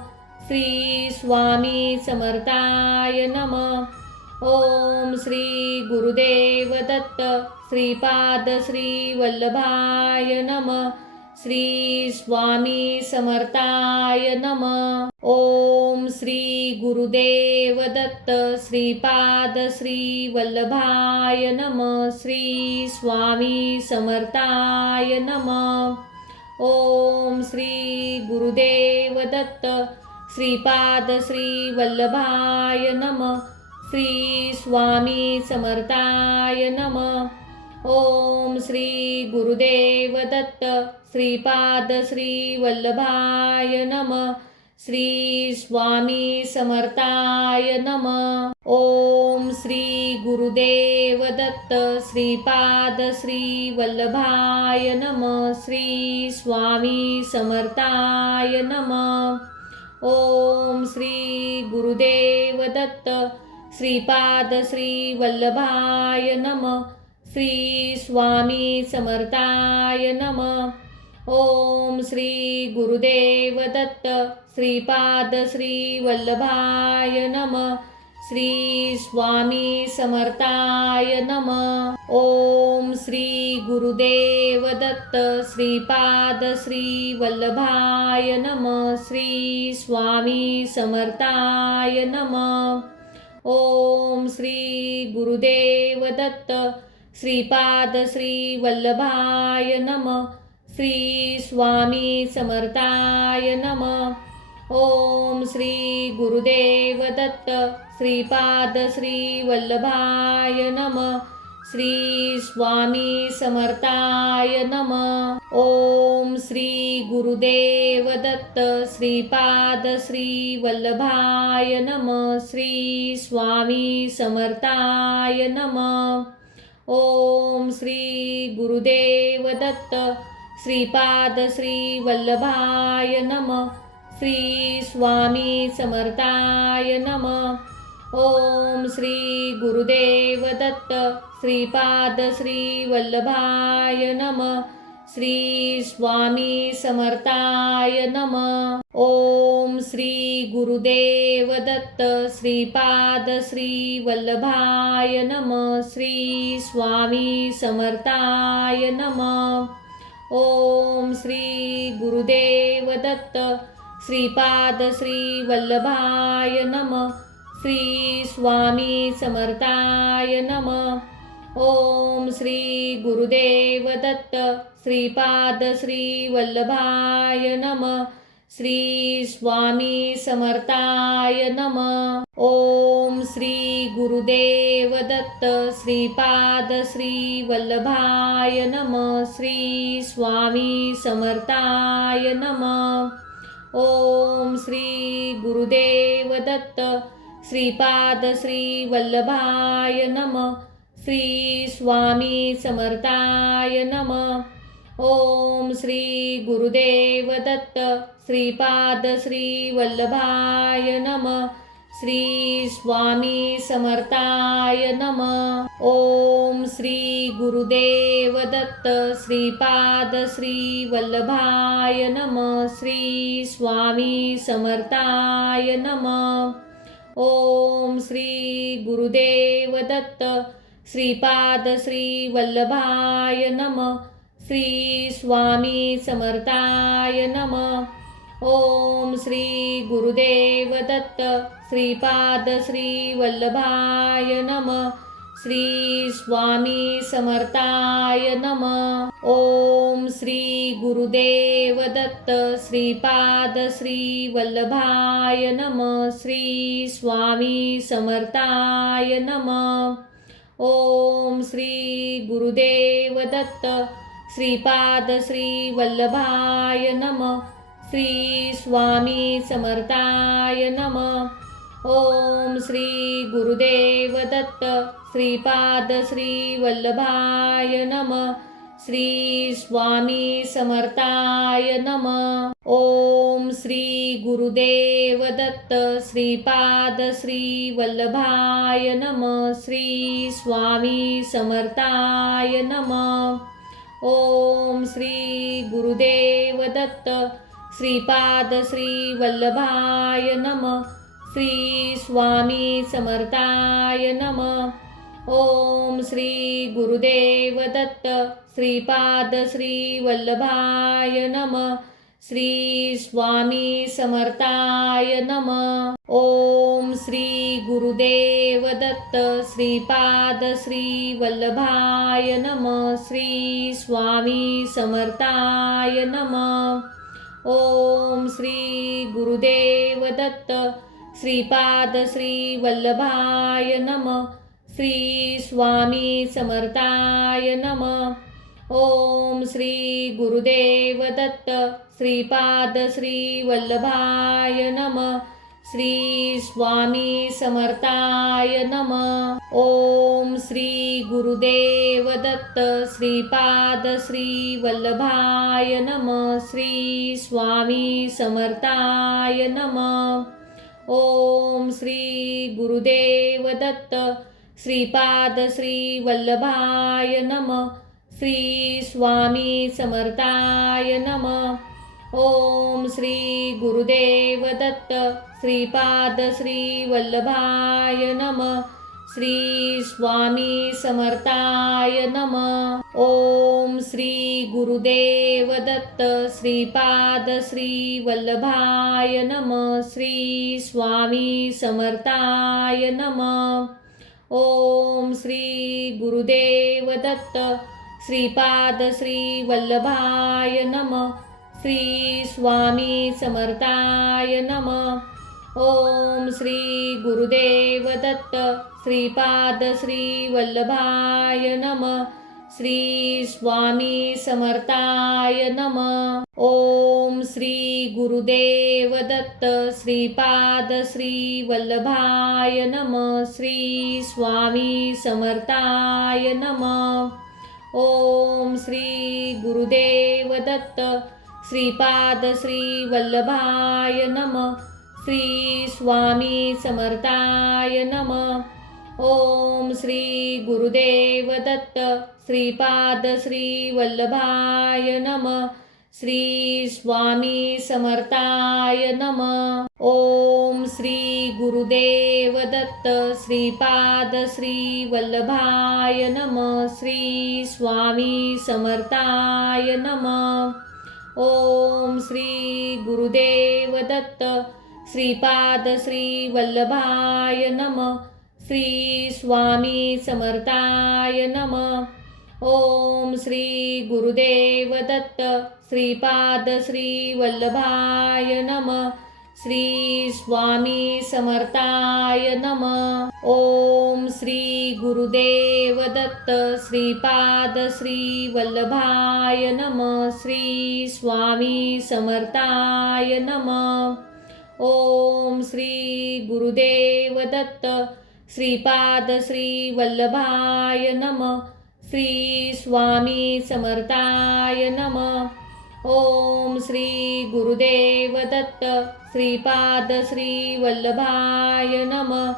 श्री स्वामी समर्थाय नमः. ओम श्री गुरुदेव दत्त श्रीपाद श्री वल्लभाय नमः. श्री स्वामी समर्थाय नमः. ओम श्री गुरुदेव दत्त श्रीपाद श्री वल्लभाय नमः. श्री स्वामी समर्थाय नमः. ओम श्री गुरुदेव दत्त श्रीपाद श्री वल्लभाय नमः. श्री स्वामी समर्थाय नमः. ओम श्री गुरुदेव दत्त श्रीपाद श्री वल्लभाय नमः. श्री स्वामी समर्थाय नमः. ओम श्री गुरुदेव दत्त श्रीपाद श्री वल्लभाय नमः. श्री स्वामी समर्थाय नमः. ओम श्री गुरुदेव दत्त श्रीपाद श्री वल्लभाय नमः. श्री स्वामी समर्थाय नमः. ओम श्री गुरुदेव दत्त श्रीपाद श्री वल्लभाय नमः. श्री स्वामी समर्थाय नमः. ओम श्री गुरुदेव दत्त श्रीपाद श्री वल्लभाय नमः. श्री स्वामी समर्थाय नमः. ओम श्री गुरुदेव दत्त श्रीपाद श्री वल्लभाय नमः. श्री स्वामी समर्थाय नमः. ओम श्री गुरुदेव दत्त श्रीपाद श्री वल्लभाय नमः. श्री स्वामी समर्थाय नमः. ओम श्री गुरुदेव दत्त श्रीपाद श्री वल्लभाय नमः. श्री स्वामी समर्थाय नमः. ओम श्री गुरुदेव दत्त श्रीपाद श्री वल्लभाय नमः. श्री स्वामी समर्थाय नमः. ओम श्री गुरुदेव दत्त श्रीपाद श्री वल्लभाय नमः. श्री स्वामी समर्थाय नमः. ओम श्री गुरुदेव दत्त श्रीपाद श्री वल्लभाय नमः. श्री स्वामी समर्थाय नमः. ओम श्री गुरुदेव दत्त श्रीपाद श्री वल्लभाय नमः. श्री स्वामी समर्थाय नमः. ओम श्री गुरुदेव दत्त श्रीपाद श्री वल्लभाय नमः. श्री स्वामी समर्थाय नमः. ओम श्री गुरुदेव दत्त श्रीपाद श्री वल्लभाय नमः. श्री स्वामी समर्थाय नमः. ओम श्री गुरुदेव दत्त श्रीपाद श्री वल्लभाय नमः. श्री स्वामी समर्थाय नमः. ओम श्री गुरुदेव दत्त श्रीपाद श्री वल्लभाय नमः. श्री स्वामी समर्थाय नमः. ओम श्री गुरुदेव दत्त श्रीपाद श्री वल्लभाय नमः. श्री स्वामी समर्थाय नमः. ओम श्री गुरुदेव दत्त श्रीपाद श्री वल्लभाय नमः. श्री स्वामी समर्थाय नमः. ओम श्री गुरुदेव दत्त. श्रीपाद श्री वल्लभाय नमः. श्री स्वामी समर्थाय नमः. ओम श्री गुरुदेव दत्त. श्रीपाद श्री वल्लभाय नमः. श्री स्वामी समर्थाय नमः. ओम श्री गुरुदेव दत्त. श्रीपाद श्री वल्लभाय नमः. श्री स्वामी समर्थाय नमः. ओम श्री गुरुदेव दत्त. श्रीपाद श्री वल्लभाय नमः. श्री स्वामी समर्थाय नमः. ओम श्री गुरुदेव दत्त. श्रीपाद श्री वल्लभाय नमः. श्री स्वामी समर्थाय नमः. ओम श्री गुरुदेव दत्त. श्रीपाद श्री वल्लभाय नमः. श्री स्वामी समर्थाय नमः. ओम श्री गुरुदेव दत्त. श्रीपाद श्री वल्लभाय नमः. श्री स्वामी समर्थाय नमः. ओम श्री गुरुदेव दत्त. श्रीपाद श्री वल्लभाय नमः. श्री स्वामी समर्थाय नमः. ओम श्री गुरुदेव दत्त. श्रीपाद श्री वल्लभाय नमः. श्री स्वामी समर्थाय नमः. ओम श्री गुरुदेव दत्त. श्रीपाद श्री वल्लभाय नमः. श्री स्वामी समर्थाय नमः. ओम श्री गुरुदेव दत्त. श्रीपाद श्री वल्लभाय नमः. श्री स्वामी समर्थाय नमः. ओम श्री गुरुदेव दत्त. श्रीपाद श्री वल्लभाय नमः. श्री स्वामी समर्थाय नमः. ओम श्री गुरुदेव दत्त. श्रीपाद श्री वल्लभाय नमः. श्री स्वामी समर्थाय नमः. ओम श्री गुरुदेव दत्त. श्रीपाद श्री वल्लभाय नमः. श्री स्वामी समर्थाय नमः. ओम श्री गुरुदेव दत्त. श्रीपाद श्री वल्लभाय नमः. श्री स्वामी समर्थाय नमः. ओम श्री गुरुदेव दत्त. श्रीपाद श्री वल्लभाय नमः. श्री स्वामी समर्थाय नमः. ओम श्री गुरुदेव दत्त. श्रीपाद श्री वल्लभाय नमः. श्री स्वामी समर्थाय नमः. ओम श्री गुरुदेव दत्त. श्रीपाद श्री वल्लभाय नमः. श्री स्वामी समर्थाय नमः. ओम श्री गुरुदेव दत्त. श्रीपाद श्री वल्लभाय नमः. श्री स्वामी समर्थाय नमः. ओम श्री गुरुदेव दत्त. श्रीपाद श्री वल्लभाय नमः. श्री स्वामी समर्थाय नमः. ओम श्री गुरुदेव दत्त. श्रीपाद श्री वल्लभाय नमः. श्री स्वामी समर्थाय नमः. ओम श्री गुरुदेव दत्त. श्रीपाद श्री वल्लभाय नमः. श्री स्वामी समर्थाय नमः. ओम श्री गुरुदेव दत्त. श्रीपाद श्री वल्लभाय नमः. श्री स्वामी समर्थाय नमः. ओम श्री गुरुदेव दत्त. श्रीपाद श्री वल्लभाय नमः. श्री स्वामी समर्थाय नमः. ओम श्री गुरुदेव दत्त. श्रीपाद श्री वल्लभाय नमः.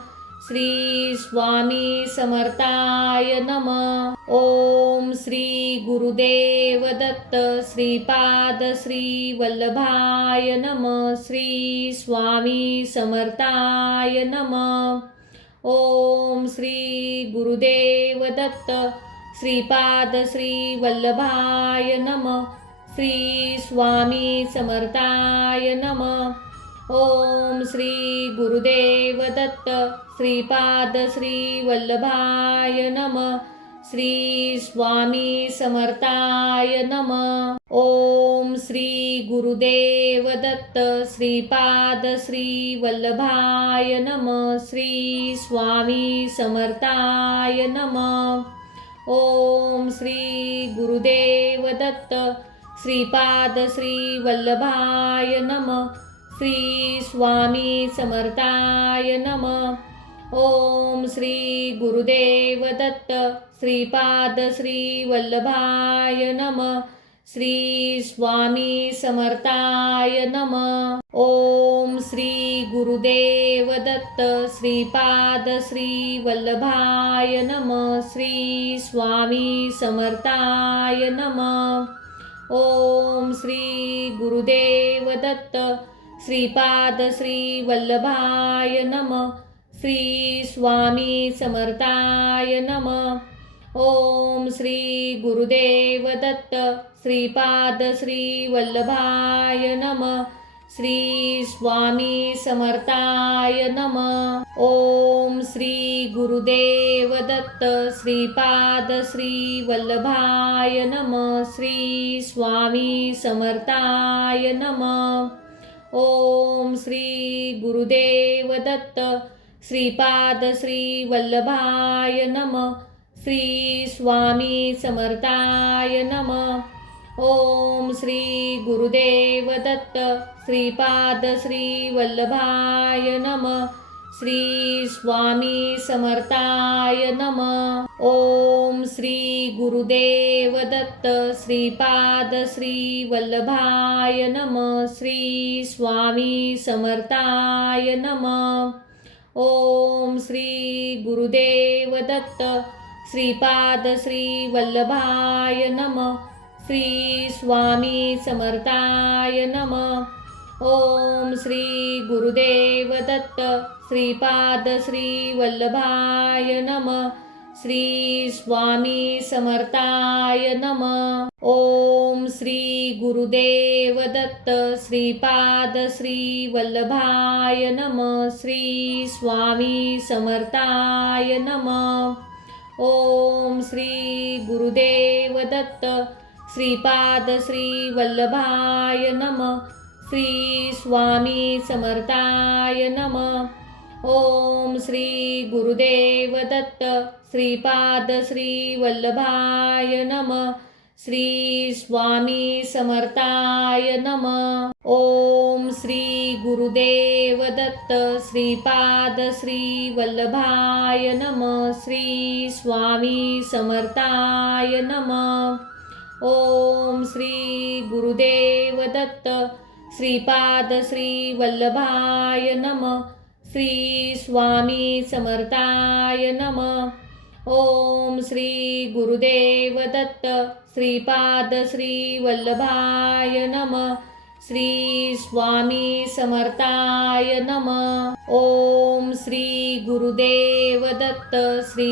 श्री स्वामी समर्थाय नमः. ओम श्री गुरुदेव दत्त. श्रीपाद श्री वल्लभाय नमः. श्री स्वामी समर्थाय नमः. ओम श्री गुरुदेव दत्त श्रीपाद श्री वल्लभाय नमः. श्री स्वामी समर्थाय नमः. ओम श्री गुरुदेव दत्त श्रीपाद श्री वल्लभाय नमः. श्री स्वामी समर्थाय नमः. ओम श्री गुरुदेव दत्त श्रीपाद श्री वल्लभाय नमः. श्री स्वामी समर्थाय नमः. ओम श्री गुरुदेव दत्त श्रीपाद श्री वल्लभाय नमः. श्री स्वामी समर्थाय नमः. ओम श्री गुरुदेव दत्त श्रीपाद श्री वल्लभाय नमः. श्री स्वामी समर्थाय नमः. ओम श्री गुरुदेव दत्त श्रीपाद श्री वल्लभाय नमः. श्री स्वामी समर्थाय नमः. ओम श्री गुरुदेव दत्त श्रीपाद श्री वल्लभाय नमः. श्री स्वामी समर्थाय नमः. ओम श्री गुरुदेव दत्त श्रीपाद श्री वल्लभाय नमः. श्री स्वामी समर्थाय नमः. ओम श्री गुरुदेव दत्त श्रीपाद श्री वल्लभाय नमः. श्री स्वामी समर्थाय नमः. ओम श्री गुरुदेव दत्त श्रीपाद श्री वल्लभाय नमः. श्री स्वामी समर्थाय नमः. ओम श्री गुरुदेव दत्त श्रीपाद श्री वल्लभाय नमः. श्री स्वामी समर्थाय नमः. ओम श्री गुरुदेव दत्त श्रीपाद श्री वल्लभाय नमः. श्री स्वामी समर्थाय नमः. ओम श्री गुरुदेव दत्त श्रीपाद श्री वल्लभाय नमः. श्री स्वामी समर्थाय नमः. ओम श्री गुरुदेव दत्त श्रीपाद श्री वल्लभाय नमः. श्री स्वामी समर्थाय नमः. ओम श्री गुरुदेव दत्त श्रीपाद श्री वल्लभाय नमः. श्री स्वामी समर्थाय नमः. ओम श्री गुरुदेव दत्त श्रीपाद श्री वल्लभाय नमः. श्री स्वामी समर्थाय नमः. ओम श्री गुरुदेव दत्त श्रीपाद श्री वल्लभाय नमः. श्री स्वामी समर्थाय नमः. ओम श्री गुरुदेव दत्त श्रीपाद श्री वल्लभाय नमः. श्री स्वामी समर्थाय नमः. ओम श्री गुरुदेव दत्त श्रीपाद श्री वल्लभाय नमः. श्री स्वामी समर्थाय नमः. ओम श्री गुरुदेव दत्त श्रीपाद श्री वल्लभाय नमः. श्री स्वामी समर्थाय नमः. ओम श्री गुरुदेव दत्त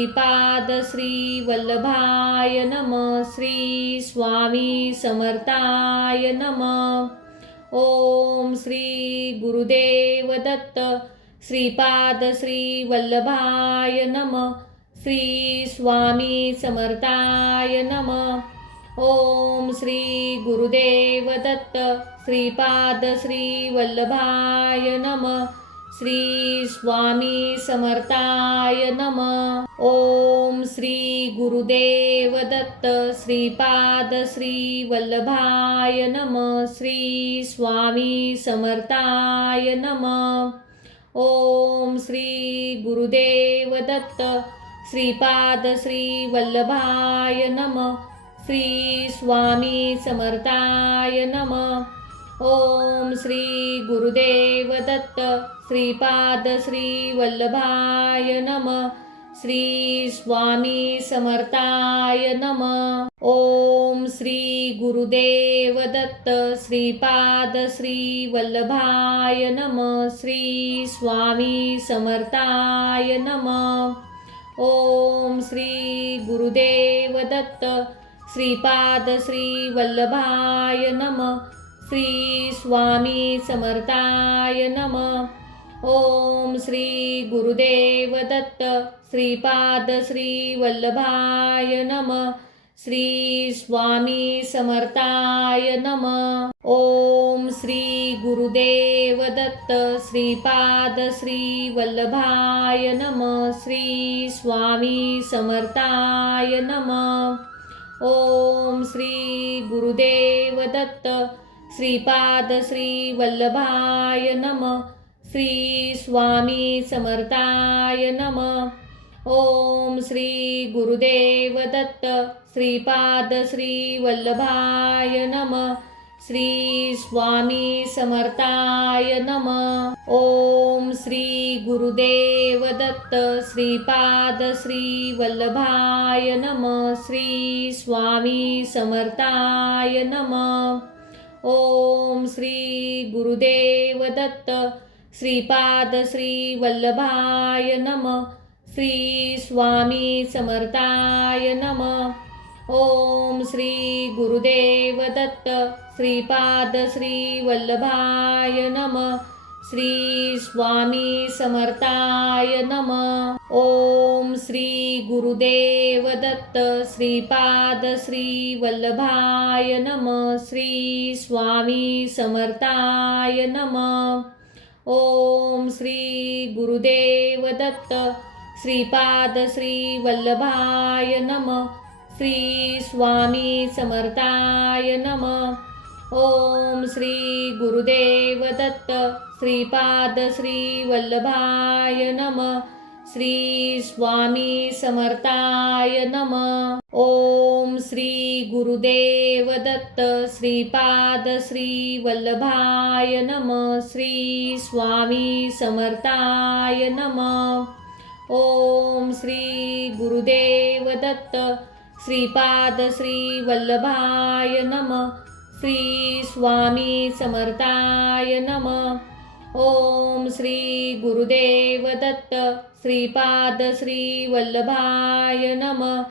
श्रीपाद श्री वल्लभाय नमः. श्री स्वामी समर्थाय नमः. ओम श्री गुरुदेव दत्त श्रीपाद श्री वल्लभाय नमः. श्री स्वामी समर्थाय नमः. ओम श्री गुरुदेव दत्त श्रीपाद श्री वल्लभाय नमः. श्री स्वामी समर्थाय नमः. ओम श्री गुरुदेव दत्त श्रीपाद श्री वल्लभाय नमः. श्री स्वामी समर्थाय नमः. ओम श्री गुरुदेव दत्त श्रीपाद श्री वल्लभाय नमः. श्री स्वामी समर्थाय नमः. ओम श्री गुरुदेव दत्त श्रीपाद श्री वल्लभाय नमः. श्री स्वामी समर्थाय नमः. ओम श्री गुरुदेव दत्त श्रीपाद श्री वल्लभाय नमः. श्री स्वामी समर्थाय नमः. ओम श्री गुरुदेव दत्त श्रीपाद श्री वल्लभाय नमः. श्री स्वामी समर्थाय नमः. ओम श्री गुरुदेव दत्त श्रीपाद श्री वल्लभाय नमः. श्री स्वामी समर्थाय नमः. ओम श्री गुरुदेव दत्त श्रीपाद श्री वल्लभाय नमः. श्री स्वामी समर्थाय नमः. ओम श्री गुरुदेव दत्त श्रीपाद श्री वल्लभाय नमः. श्री स्वामी समर्थाय नमः. ओम श्री गुरुदेव दत्त श्रीपाद श्री वल्लभाय नमः. श्री स्वामी समर्थाय नमः. ओम श्री गुरुदेव दत्त श्रीपाद श्री वल्लभाय नमः. श्री स्वामी समर्थाय नमः. ओम श्री गुरुदेव दत्त श्रीपाद श्री वल्लभाय नमः. श्री स्वामी समर्थाय नमः. ओम श्री गुरुदेव दत्त श्रीपाद श्री वल्लभाय नमः. श्री स्वामी समर्थाय नमः. ओम श्री गुरुदेव दत्त श्रीपाद श्री वल्लभाय नमः. श्री स्वामी समर्थाय नमः. ओम श्री गुरुदेव दत्त श्रीपाद श्री वल्लभाय नमः. श्री स्वामी समर्थाय नमः. ओम श्री गुरुदेव दत्त श्रीपाद श्री वल्लभाय नमः. श्री स्वामी समर्थाय नमः. ओम श्री गुरुदेव दत्त श्रीपाद श्री वल्लभाय नमः. श्री स्वामी समर्थाय नमः. ओम श्री गुरुदेव दत्त श्रीपाद श्री वल्लभाय नमः. श्री स्वामी समर्थाय नमः. ओम श्री गुरुदेव दत्त श्रीपाद श्री वल्लभाय नमः.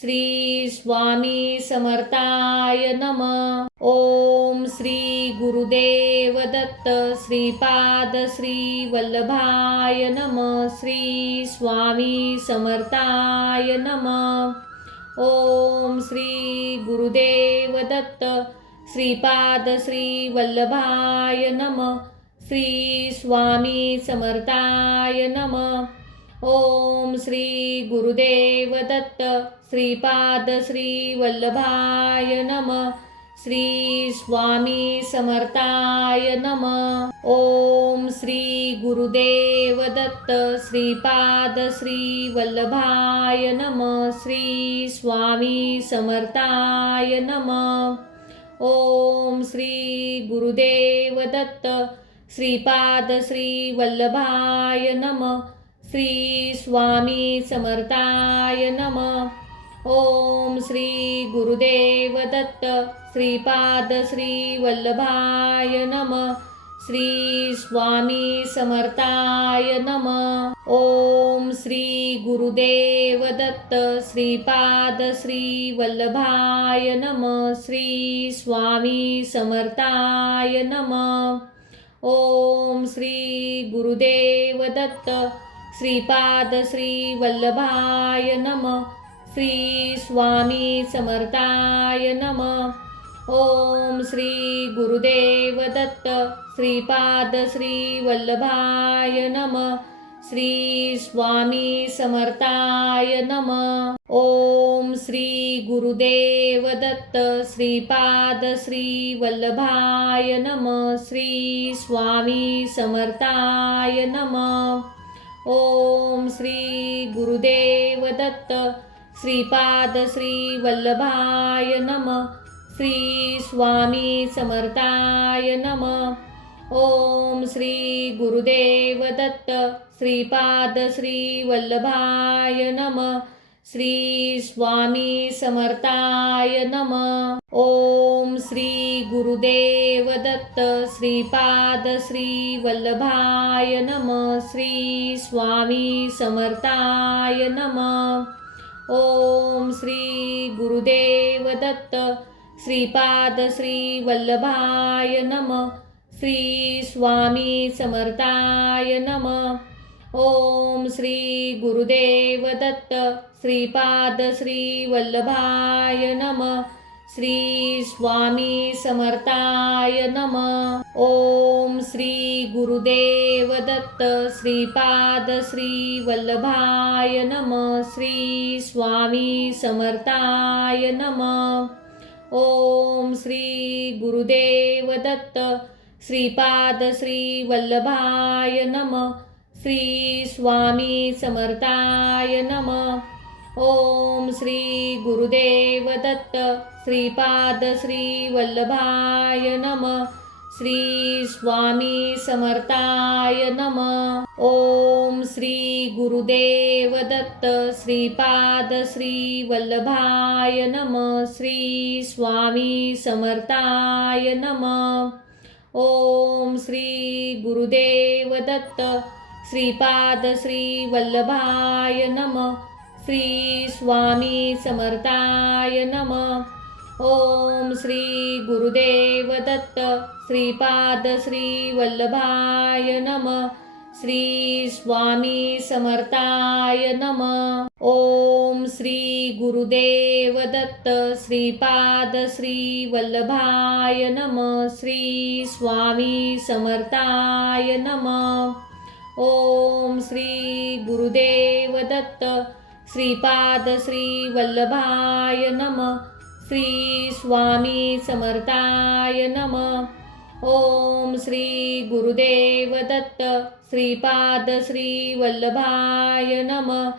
श्री स्वामी समर्थाय नमः. ओम श्री गुरुदेव दत्त श्रीपाद श्री वल्लभाय नमः. श्री स्वामी समर्थाय नमः. ओम श्री गुरुदेव दत्त श्रीपाद श्री वल्लभाय नमः. श्री स्वामी समर्थाय नमः. ओम श्री गुरुदेव दत्त श्रीपाद श्री वल्लभाय नमः. श्री स्वामी समर्थाय नमः. ओम श्री गुरुदेव दत्त श्रीपाद श्री वल्लभाय नमः. श्री स्वामी समर्थाय नमः. ओम श्री गुरुदेव दत्त श्रीपाद श्री वल्लभाय नमः. श्री स्वामी समर्थाय नमः. ओम श्री गुरुदेव दत्त श्रीपाद श्री वल्लभाय नमः. श्री स्वामी समर्थाय नमः. ओम श्री गुरुदेव दत्त श्रीपाद श्री वल्लभाय नमः. श्री स्वामी समर्थाय नमः. ओम श्री गुरुदेव दत्त श्रीपाद श्री वल्लभाय नमः. श्री स्वामी समर्थाय नमः. ओम श्री गुरुदेव दत्त श्रीपाद श्री वल्लभाय नमः. श्री स्वामी समर्थाय नमः. ओम श्री गुरुदेव दत्त श्रीपाद श्री वल्लभाय नमः. श्री स्वामी समर्थाय नमः. ओम श्री गुरुदेव दत्त श्रीपाद श्री वल्लभाय नमः. श्री स्वामी समर्थाय नमः. ओम श्री गुरुदेव दत्त श्रीपाद श्री वल्लभाय नमः. श्री स्वामी समर्थाय नमः. ओम श्री गुरुदेव दत्त श्रीपाद श्री वल्लभाय नमः. श्री स्वामी समर्थाय नमः. ओम श्री गुरुदेव दत्त श्रीपाद श्री वल्लभाय नमः. श्री स्वामी समर्थाय नमः. ओम श्री गुरुदेव दत्त श्रीपाद श्री वल्लभाय नमः. श्री स्वामी समर्थाय नमः. ओम श्री गुरुदेव दत्त श्रीपाद श्री वल्लभाय नमः. श्री स्वामी समर्थाय नमः. ओम श्री गुरुदेव दत्त श्रीपाद श्री वल्लभाय नमः. श्री स्वामी समर्थाय नमः. ओम श्री गुरुदेव दत्त श्रीपाद श्री वल्लभाय नमः. श्री स्वामी समर्थाय नमः. ओम श्री गुरुदेव दत्त श्रीपाद श्री वल्लभाय नमः. श्री स्वामी समर्थाय नमः. ओम श्री गुरुदेव दत्त श्रीपाद श्री वल्लभाय नमः. श्री स्वामी समर्थाय नमः. ओम श्री गुरुदेव दत्त श्रीपाद श्री वल्लभाय नमः. श्री स्वामी समर्थाय नमः. ओम श्री गुरुदेव दत्त श्रीपाद श्री वल्लभाय नमः. श्री स्वामी समर्थाय नमः. ओम श्री गुरुदेव दत्त श्रीपाद श्री वल्लभाय नमः. श्री स्वामी समर्थाय नमः. ओम श्री गुरुदेव दत्त श्रीपाद श्री वल्लभाय नमः.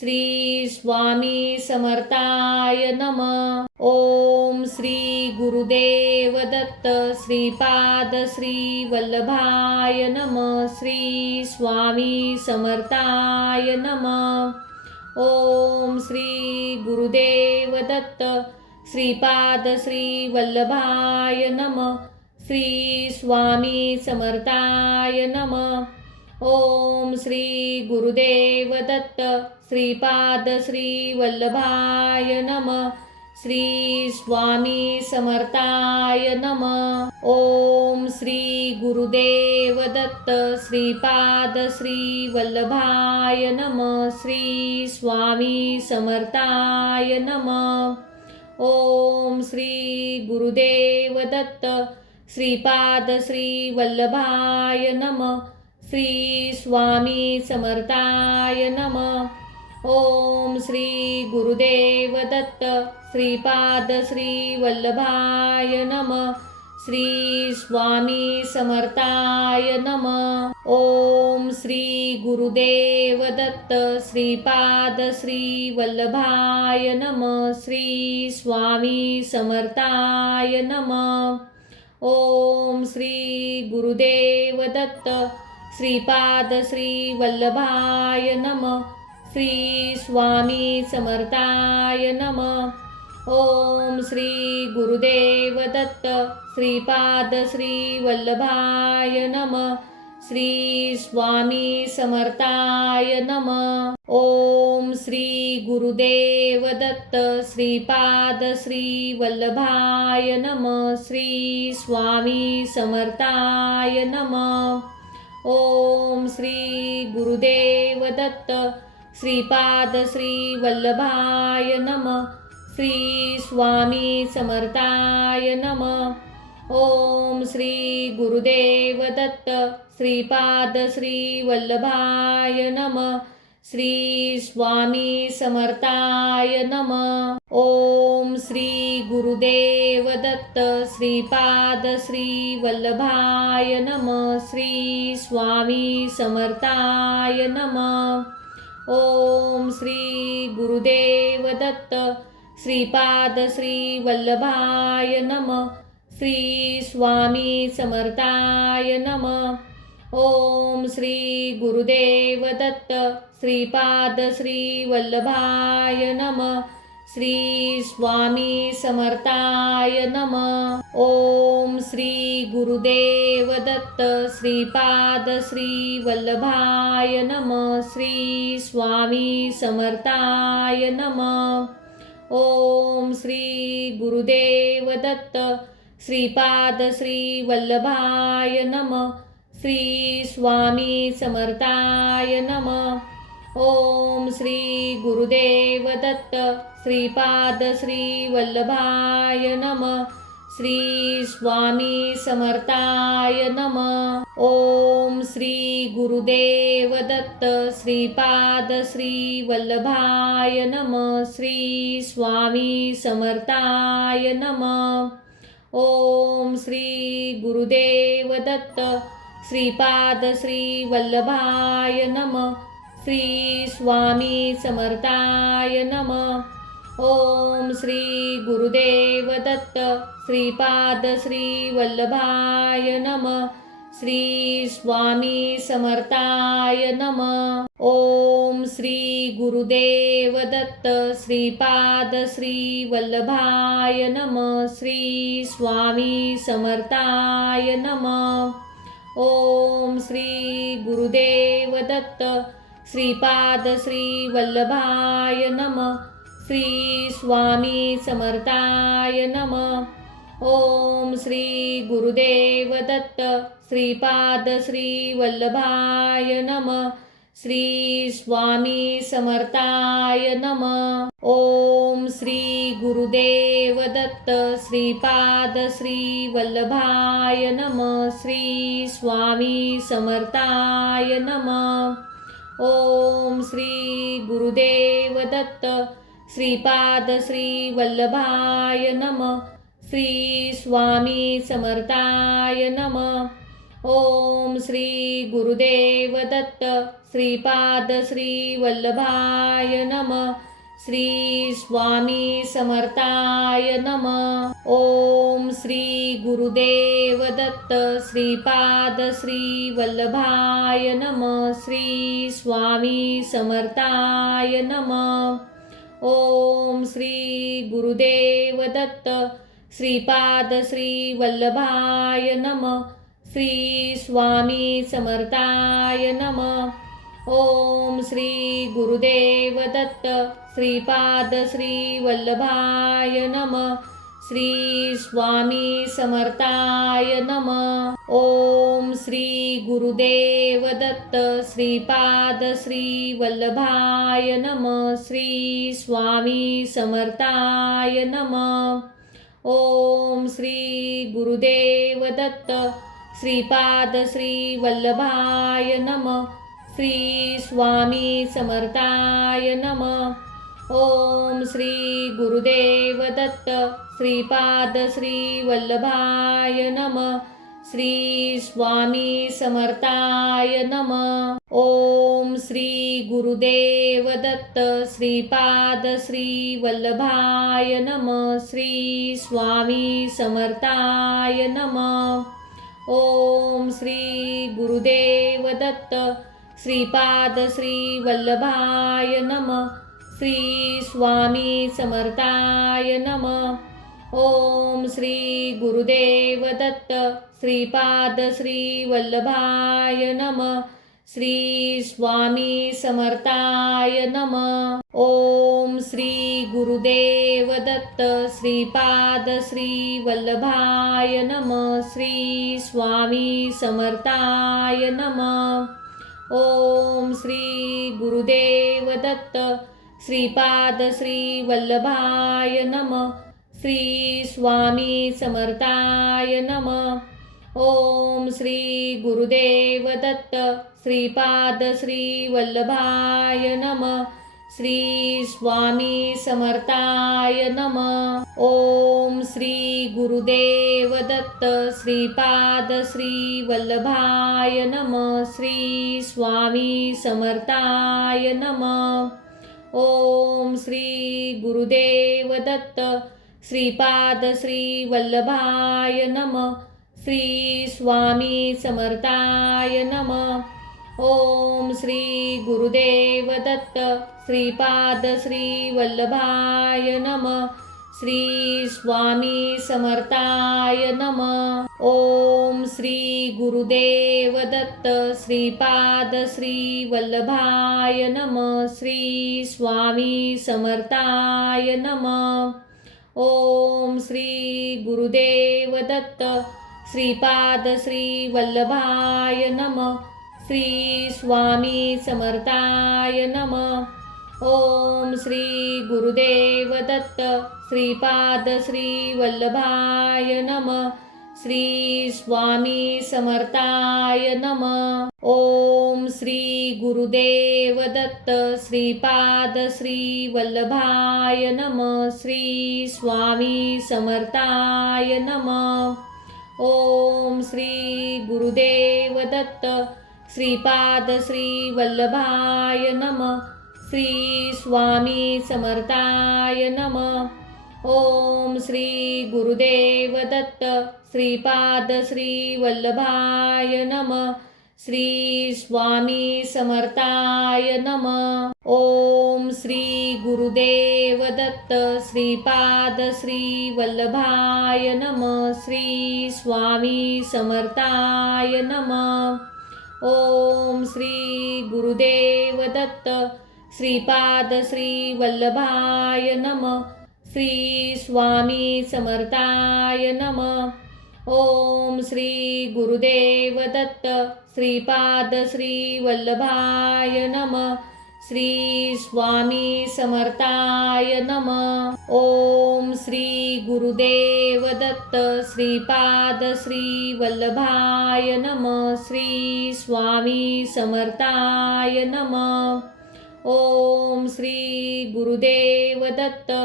श्री स्वामी समर्थाय नमः. ओम श्री गुरुदेव दत्त श्रीपाद श्री वल्लभाय नमः. श्री स्वामी समर्थाय नमः. ओम श्री गुरुदेव दत्त श्रीपाद श्री वल्लभाय नमः. श्री स्वामी समर्थाय नमः. ओम श्री गुरुदेव दत्त श्रीपाद श्री वल्लभाय नमः. श्री स्वामी समर्थाय नमः. ओम श्री गुरुदेव दत्त श्रीपाद श्री वल्लभाय नमः. श्री स्वामी समर्थाय नमः. ओम श्री गुरुदेव दत्त श्रीपाद श्री वल्लभाय नमः. श्री स्वामी समर्थाय नमः. ओम श्री गुरुदेव दत्त श्रीपाद श्री वल्लभाय नमः. श्री स्वामी समर्थाय नमः. ओम श्री गुरुदेव दत्त श्रीपाद श्री वल्लभाय नमः. श्री स्वामी समर्थाय नमः. ओम श्री गुरुदेव दत्त श्रीपाद श्री वल्लभाय नमः. श्री स्वामी समर्थाय नमः. ओम श्री गुरुदेव दत्त श्रीपाद श्री वल्लभाय नमः. श्री स्वामी समर्थाय नमः. ओम श्री गुरुदेव दत्त श्रीपाद श्री वल्लभाय नमः. श्री स्वामी समर्थाय नमः. ओम श्री गुरुदेव दत्त श्रीपाद श्री वल्लभाय नमः. श्री स्वामी समर्थाय नमः. ओम श्री गुरुदेव दत्त श्रीपाद श्री वल्लभाय नमः. श्री स्वामी समर्थाय नमः. ओम श्री गुरुदेव दत्त श्रीपाद श्री वल्लभाय नमः. श्री स्वामी समर्थाय नमः. ओम श्री गुरुदेव दत्त श्रीपाद श्री वल्लभाय नमः. श्री स्वामी समर्थाय नमः. ओम श्री गुरुदेव दत्त श्रीपाद श्री वल्लभाय नमः. श्री स्वामी समर्थाय नमः. ओम श्री गुरुदेव दत्त श्रीपाद श्री वल्लभाय नमः. श्री स्वामी समर्थाय नमः. ओम श्री गुरुदेव दत्त श्रीपाद श्री वल्लभाय नमः. श्री स्वामी समर्थाय नमः. ओम श्री गुरुदेव दत्त श्रीपाद श्री वल्लभाय नमः. श्री स्वामी समर्थाय नमः. ओम श्री गुरुदेव दत्त श्रीपाद श्री वल्लभाय नमः. श्री स्वामी समर्थाय नमः. ओम श्री गुरुदेव दत्त श्रीपाद श्री वल्लभाय नमः. श्री स्वामी समर्थाय नमः. ओम श्री गुरुदेव दत्त श्रीपाद श्री वल्लभाय नमः. श्री स्वामी समर्थाय नमः. ओम श्री गुरुदेव दत्त श्रीपाद श्री वल्लभाय नमः. श्री स्वामी समर्थाय नमः. ओम श्री गुरुदेव दत्त श्रीपाद श्री वल्लभाय नमः. श्री स्वामी समर्थाय नमः. ओम श्री गुरुदेव दत्त श्रीपाद श्री वल्लभाय नमः. श्री स्वामी समर्थाय नमः. ओम श्री गुरुदेव दत्त श्रीपाद श्री वल्लभाय नमः. श्री स्वामी समर्थाय नमः. ओम श्री गुरुदेव दत्त श्रीपाद श्री वल्लभाय नमः. श्री स्वामी समर्थाय नमः. ओम श्री गुरुदेव दत्त श्रीपाद श्री वल्लभाय नमः. श्री स्वामी समर्थाय नमः. ओम श्री गुरुदेव दत्त श्रीपाद श्री वल्लभाय नमः. श्री स्वामी समर्थाय नमः. ओम श्री गुरुदेव दत्त श्रीपाद श्री वल्लभाय नमः. श्री स्वामी समर्थाय नमः. ओम श्री गुरुदेव दत्त श्रीपाद श्री वल्लभाय नमः. श्री स्वामी समर्थाय नमः. ओम श्री गुरुदेव दत्त श्रीपाद श्री वल्लभाय नमः. श्री स्वामी समर्थाय नमः. ओम श्री गुरुदेव दत्त श्रीपाद श्री वल्लभाय नमः. श्री स्वामी समर्थाय नमः. ओम श्री गुरुदेव दत्त श्रीपाद श्री वल्लभाय नमः. श्री स्वामी समर्थाय नमः. ओम श्री गुरुदेव दत्त श्रीपाद श्री वल्लभाय नमः. श्री स्वामी समर्थाय नमः. ओम श्री गुरुदेव दत्त श्रीपाद श्री वल्लभाय नमः. श्री स्वामी समर्थाय नमः. ओम श्री गुरुदेव दत्त श्रीपाद श्री वल्लभाय नमः. श्री स्वामी समर्थाय नमः. ओम श्री गुरुदेव दत्त श्रीपाद श्री वल्लभाय नमः. श्री स्वामी समर्थाय नमः. ओम श्री गुरुदेव दत्त श्रीपाद श्री वल्लभाय नमः. श्री स्वामी समर्थाय नमः. ओम श्री गुरुदेव दत्त श्रीपाद श्री वल्लभाय नमः. श्री स्वामी समर्थाय नमः. ओम श्री गुरुदेव दत्त श्रीपाद श्री वल्लभाय नमः. श्री स्वामी समर्थाय नमः. ओम श्री गुरुदेव दत्त श्रीपाद श्री वल्लभाय नमः. श्री स्वामी समर्थाय नमः. ओम श्री गुरुदेव दत्त. श्रीपाद श्री वल्लभाय नमः. श्री स्वामी समर्थाय नमः. ओम श्री गुरुदेव दत्त. श्रीपाद श्री वल्लभाय नमः. श्री स्वामी समर्थाय नमः. ओम श्री गुरुदेव दत्त. श्रीपाद श्री वल्लभाय नमः. श्री स्वामी समर्थाय नमः. ओम श्री गुरुदेव दत्त. श्रीपाद श्री वल्लभाय नमः. श्री स्वामी समर्थाय नमः. ओम श्री गुरुदेव दत्त. श्रीपाद श्री वल्लभाय नमः. श्री स्वामी समर्थाय नमः. ओम श्री गुरुदेव दत्त. श्रीपाद श्री वल्लभाय नमः. श्री स्वामी समर्थाय नमः. ओम श्री गुरुदेव दत्त. श्रीपाद श्री वल्लभाय नमः. श्री स्वामी समर्थाय नमः. ओम श्री गुरुदेव दत्त. श्रीपाद श्री वल्लभाय नमः. श्री स्वामी समर्थाय नमः. ओम श्री गुरुदेव दत्त. श्रीपाद श्री वल्लभाय नमः. श्री स्वामी समर्थाय नमः. ओम श्री गुरुदेव दत्त. श्रीपाद श्री वल्लभाय नमः. श्री स्वामी समर्थाय नमः. ओम श्री गुरुदेव दत्त. श्रीपाद श्री वल्लभाय नमः. श्री स्वामी समर्थाय नमः. ओम श्री गुरुदेव दत्त.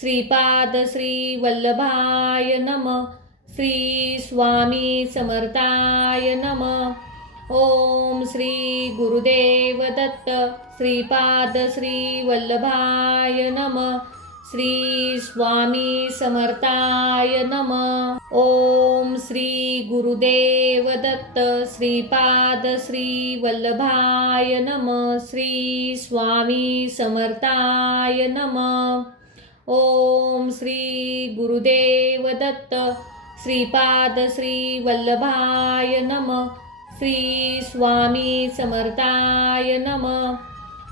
श्रीपाद श्री वल्लभाय नमः. श्री स्वामी समर्थाय नमः. ओम श्री गुरुदेव दत्त. श्रीपाद श्री वल्लभाय नमः. श्री स्वामी समर्थाय नमः. ओम श्री गुरुदेव दत्त. श्रीपाद श्री वल्लभाय नमः. श्री स्वामी समर्थाय नमः. ओम श्री गुरुदेव दत्त. श्रीपाद श्री वल्लभाय नमः. श्री स्वामी समर्थाय नमः.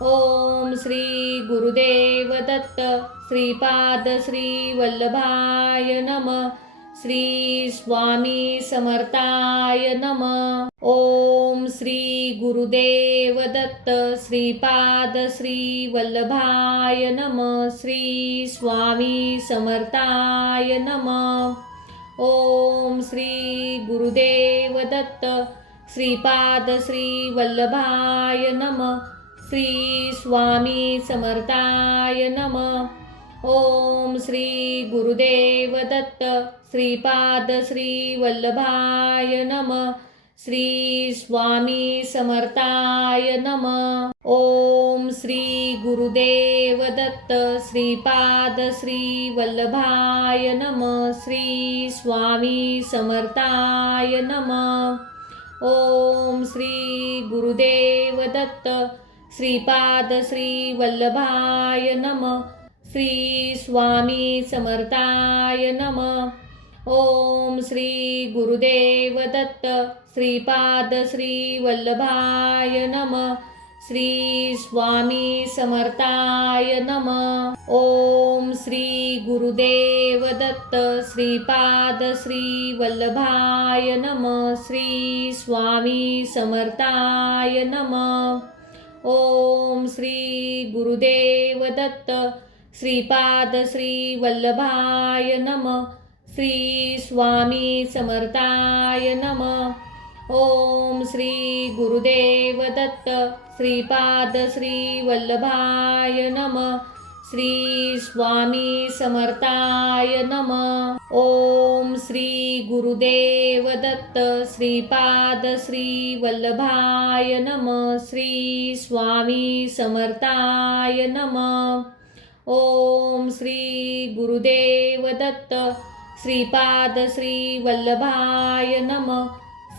ओम श्री गुरुदेव दत्त. श्रीपाद श्री वल्लभाय नमः. श्री स्वामी समर्थाय नमः. ओम श्री गुरुदेव दत्त. श्रीपाद श्री वल्लभाय नमः. श्री स्वामी समर्थाय नमः. ओम श्री गुरुदेव दत्त. श्रीपाद श्री वल्लभाय नमः. श्री स्वामी समर्थाय नमः. ओम श्री गुरुदेव दत्त. श्रीपाद श्री वल्लभाय नमः. श्री स्वामी समर्थाय नमः. ओम श्री गुरुदेव दत्त. श्रीपाद श्री वल्लभाय नमः. श्री स्वामी समर्थाय नमः. ओम श्री गुरुदेव दत्त. श्रीपाद श्री वल्लभाय नमः. श्री स्वामी समर्थाय नमः. ओम श्री गुरुदेव दत्त. श्रीपाद श्री वल्लभाय नमः. श्री स्वामी समर्थाय नमः. ओम श्री गुरुदेव दत्त. श्रीपाद श्री वल्लभाय नमः. श्री स्वामी समर्थाय नमः. ओम श्री गुरुदेव दत्त. श्रीपाद श्री वल्लभाय नमः. श्री स्वामी समर्थाय नमः. ओम श्री गुरुदेव दत्त. श्रीपाद श्री वल्लभाय नमः. श्री स्वामी समर्थाय नमः. ओम श्री गुरुदेव दत्त. श्रीपाद श्री वल्लभाय नमः. श्री स्वामी समर्थाय नमः. ओम श्री गुरुदेव दत्त श्रीपाद श्री वल्लभाय नमः.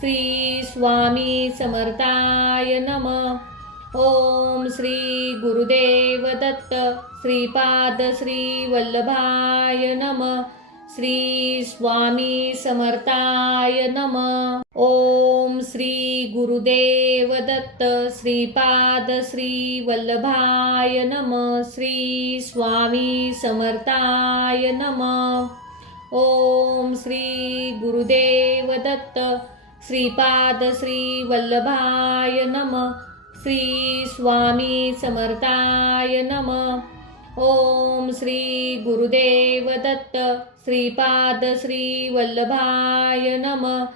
श्री स्वामी समर्थाय नमः. ओम श्री गुरुदेव दत्त श्रीपाद श्री वल्लभाय नमः. श्री स्वामी समर्थाय नमः. ओम श्री गुरुदेव दत्त श्रीपाद श्री वल्लभाय नमः. श्री स्वामी समर्थाय नमः. ओम श्री गुरुदेव दत्त श्रीपाद श्री वल्लभाय नमः. श्री स्वामी समर्थाय नमः. ओम श्री गुरुदेव दत्त श्रीपाद श्री वल्लभाय नमः.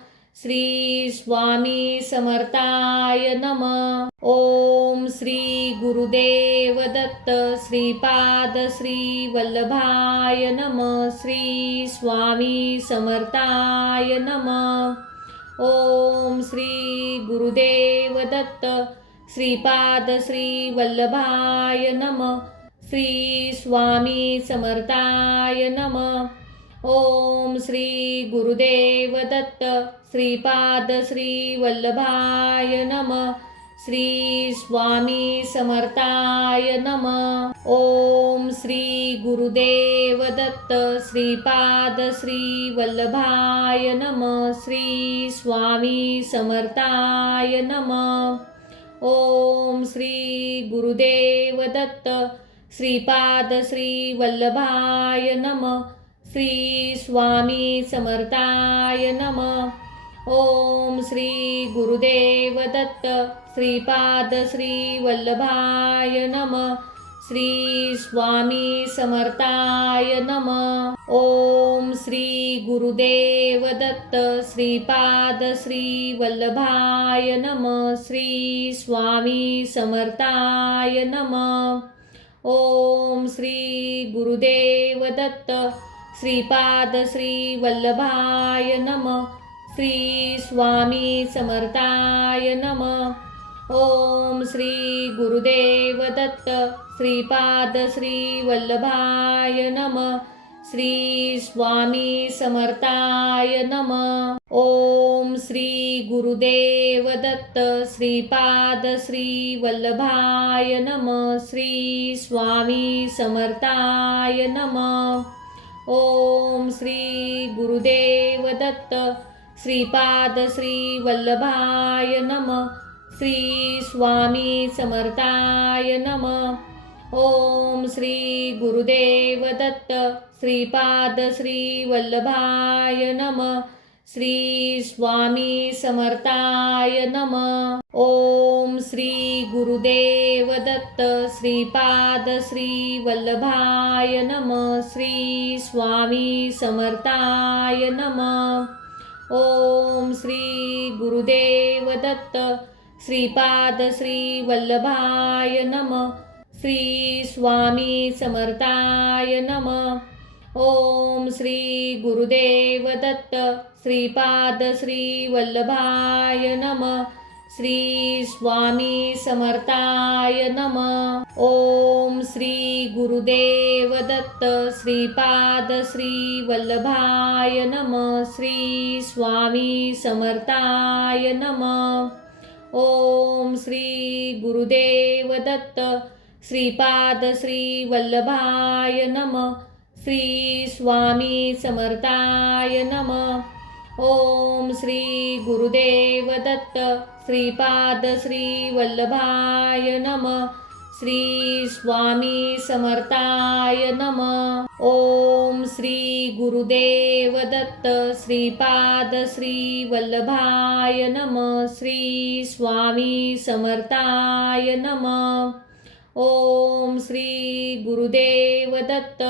श्री स्वामी समर्थाय नमः. ओम श्री गुरुदेव दत्त श्रीपाद श्री वल्लभाय नमः. श्री स्वामी समर्थाय नमः. ओम श्री गुरुदेव दत्त श्रीपाद श्री वल्लभाय नमः. श्री स्वामी समर्थाय नमः. ओम श्री गुरुदेव दत्त श्रीपाद श्री वल्लभाय नमः. श्री स्वामी समर्थाय नमः. ओम श्री गुरुदेव दत्त श्रीपाद श्री वल्लभाय नमः. श्री स्वामी समर्थाय नमः. ओम श्री गुरुदेव दत्त श्रीपाद श्री वल्लभाय नमः. श्री स्वामी समर्थाय नमः. ओम श्री गुरुदेव दत्त श्रीपाद श्री वल्लभाय नमः. श्री स्वामी समर्थाय नमः. ओम श्री गुरुदेव दत्त श्रीपाद श्री वल्लभाय नमः. श्री स्वामी समर्थाय नमः. ओम श्री गुरुदेव दत्त श्रीपाद श्री वल्लभाय नमः. श्री स्वामी समर्थाय नमः. ओम श्री गुरुदेव दत्त श्रीपाद श्री वल्लभाय नमः. श्री स्वामी समर्थाय नमः. ओम श्री गुरुदेव दत्त श्रीपाद श्री वल्लभाय नमः. श्री स्वामी समर्थाय नमः. ओम श्री गुरुदेव दत्त श्रीपाद श्री वल्लभाय नमः. श्री स्वामी समर्थाय नमः. ओम श्री गुरुदेव दत्त श्रीपाद श्री वल्लभाय नमः. श्री स्वामी समर्थाय नमः. ओम श्री गुरुदेव दत्त श्रीपाद श्री वल्लभाय नमः. श्री स्वामी समर्थाय नमः. ओम श्री गुरुदेव दत्त श्रीपाद श्री वल्लभाय नमः. श्री स्वामी समर्थाय नमः. ओम श्री गुरुदेव दत्त श्रीपाद श्री वल्लभाय नमः. श्री स्वामी समर्थाय नमः. ओम श्री गुरुदेव दत्त श्रीपाद श्री वल्लभाय नमः. श्री स्वामी समर्थाय नमः. ओम श्री गुरुदेव दत्त श्रीपाद श्री वल्लभाय नमः. श्री स्वामी समर्थाय नमः. ओम श्री गुरुदेव दत्त श्रीपाद श्री वल्लभाय नमः. श्री स्वामी समर्थाय नमः. ओम श्री गुरुदेव दत्त श्रीपाद श्री वल्लभाय नमः. श्री स्वामी समर्थाय नमः. ओम श्री गुरुदेव दत्त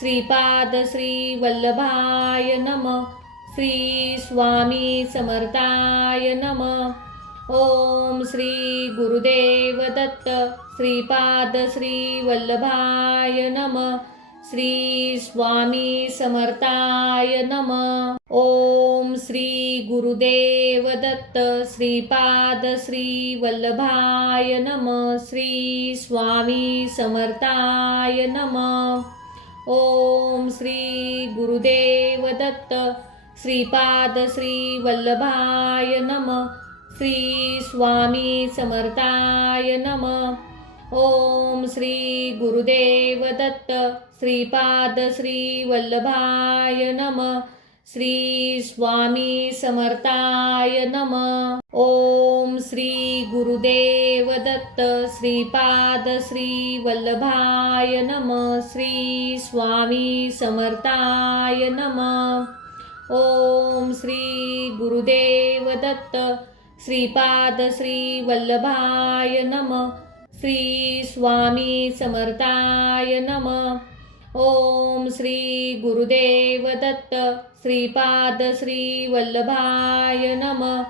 श्रीपाद श्री वल्लभाय नमः. श्री स्वामी समर्थाय नमः. ओम श्री गुरुदेव दत्त श्रीपाद श्री वल्लभाय नमः. श्री स्वामी समर्थाय नमः. ओम श्री गुरुदेव दत्त श्रीपाद श्री वल्लभाय नमः. श्री स्वामी समर्थाय नमः. ओम श्री गुरुदेव दत्त श्रीपाद श्री वल्लभाय नमः. श्री स्वामी समर्थाय नमः. ओम श्री गुरुदेव दत्त श्रीपाद श्री वल्लभाय नमः. श्री स्वामी समर्थाय नमः. ओम श्री गुरुदेव दत्त श्रीपाद श्री वल्लभाय नमः. श्री स्वामी समर्थाय नमः. ओम श्री गुरुदेव दत्त श्रीपाद श्री वल्लभाय नमः. श्री स्वामी समर्थाय नमः. ओम श्री गुरुदेव दत्त श्रीपाद श्री वल्लभाय नमः.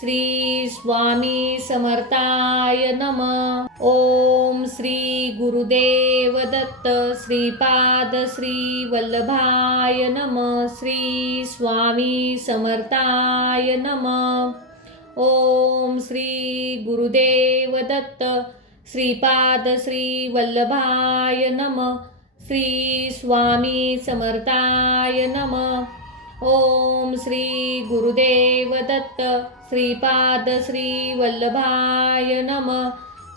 श्री स्वामी समर्थाय नमः. ओम श्री गुरुदेव दत्त श्रीपाद श्री वल्लभाय नमः. श्री स्वामी समर्थाय नमः. ओम श्री गुरुदेव दत्त श्रीपाद श्री वल्लभाय नमः. श्री स्वामी समर्थाय नमः. ओम श्री गुरुदेव दत्त श्रीपाद श्री वल्लभाय नमः.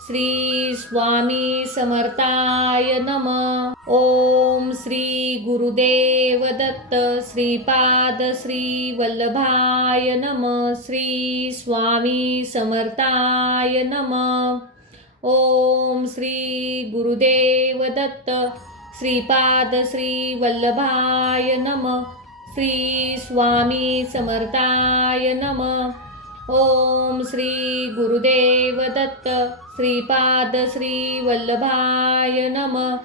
श्री स्वामी समर्थाय नमः. ओम श्री गुरुदेव दत्त श्रीपाद श्री वल्लभाय नमः. श्री स्वामी समर्थाय नमः. ओम श्री गुरुदेव दत्त श्रीपाद श्री वल्लभाय नमः. श्री स्वामी समर्थाय नमः. ओम श्री गुरुदेव दत्त श्रीपाद श्री वल्लभाय नमः.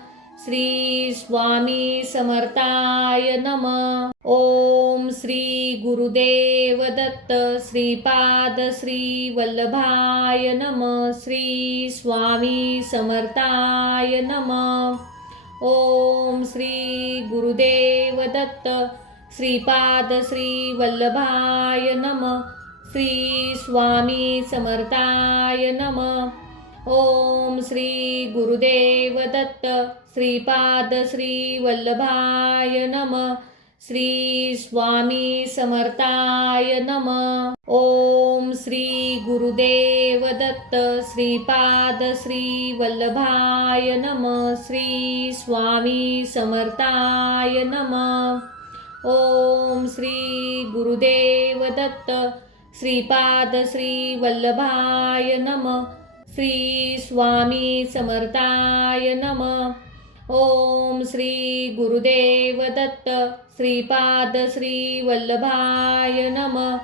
श्री स्वामी समर्थाय नमः. ओम श्री गुरुदेव दत्त श्रीपाद श्री वल्लभाय नमः. श्री स्वामी समर्थाय नमः. ओम श्री गुरुदेव दत्त श्रीपाद श्री वल्लभाय नमः. श्री स्वामी समर्थाय नमः. ओम श्री गुरुदेव दत्त श्रीपाद श्री वल्लभाय नमः. श्री स्वामी समर्थाय नमः. ओम श्री गुरुदेव दत्त श्रीपाद श्री वल्लभाय नमः. श्री स्वामी समर्थाय नमः. ओम श्री गुरुदेव दत्त श्रीपाद श्री वल्लभाय नमः. श्री स्वामी समर्थाय नमः. ओम श्री गुरुदेव दत्त श्रीपाद श्री वल्लभाय नमः.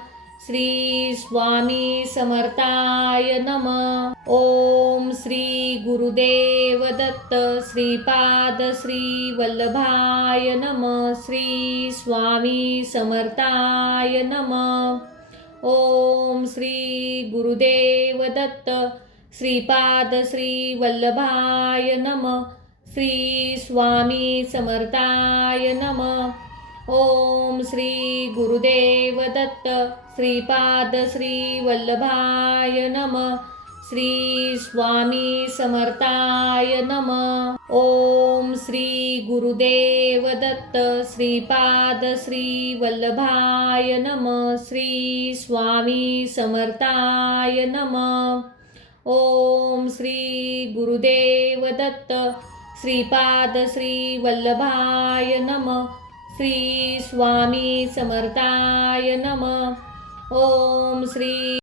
श्री स्वामी समर्थाय नमः. ओम श्री गुरुदेव दत्त श्रीपाद श्री वल्लभाय नमः. श्री स्वामी समर्थाय नमः. ओम श्री गुरुदेव दत्त श्रीपाद श्री वल्लभाय नमः. श्री स्वामी समर्थाय नमः. ओम श्री गुरुदेव दत्त श्रीपाद श्री वल्लभाय नमः. श्री स्वामी समर्थाय नमः. ओम श्री गुरुदेव दत्त श्रीपाद श्री वल्लभाय नमः. श्री स्वामी समर्थाय नमः. ओम श्री गुरुदेव दत्त श्रीपाद श्री वल्लभाय नमः. श्री स्वामी समर्थाय नमः. ओम श्री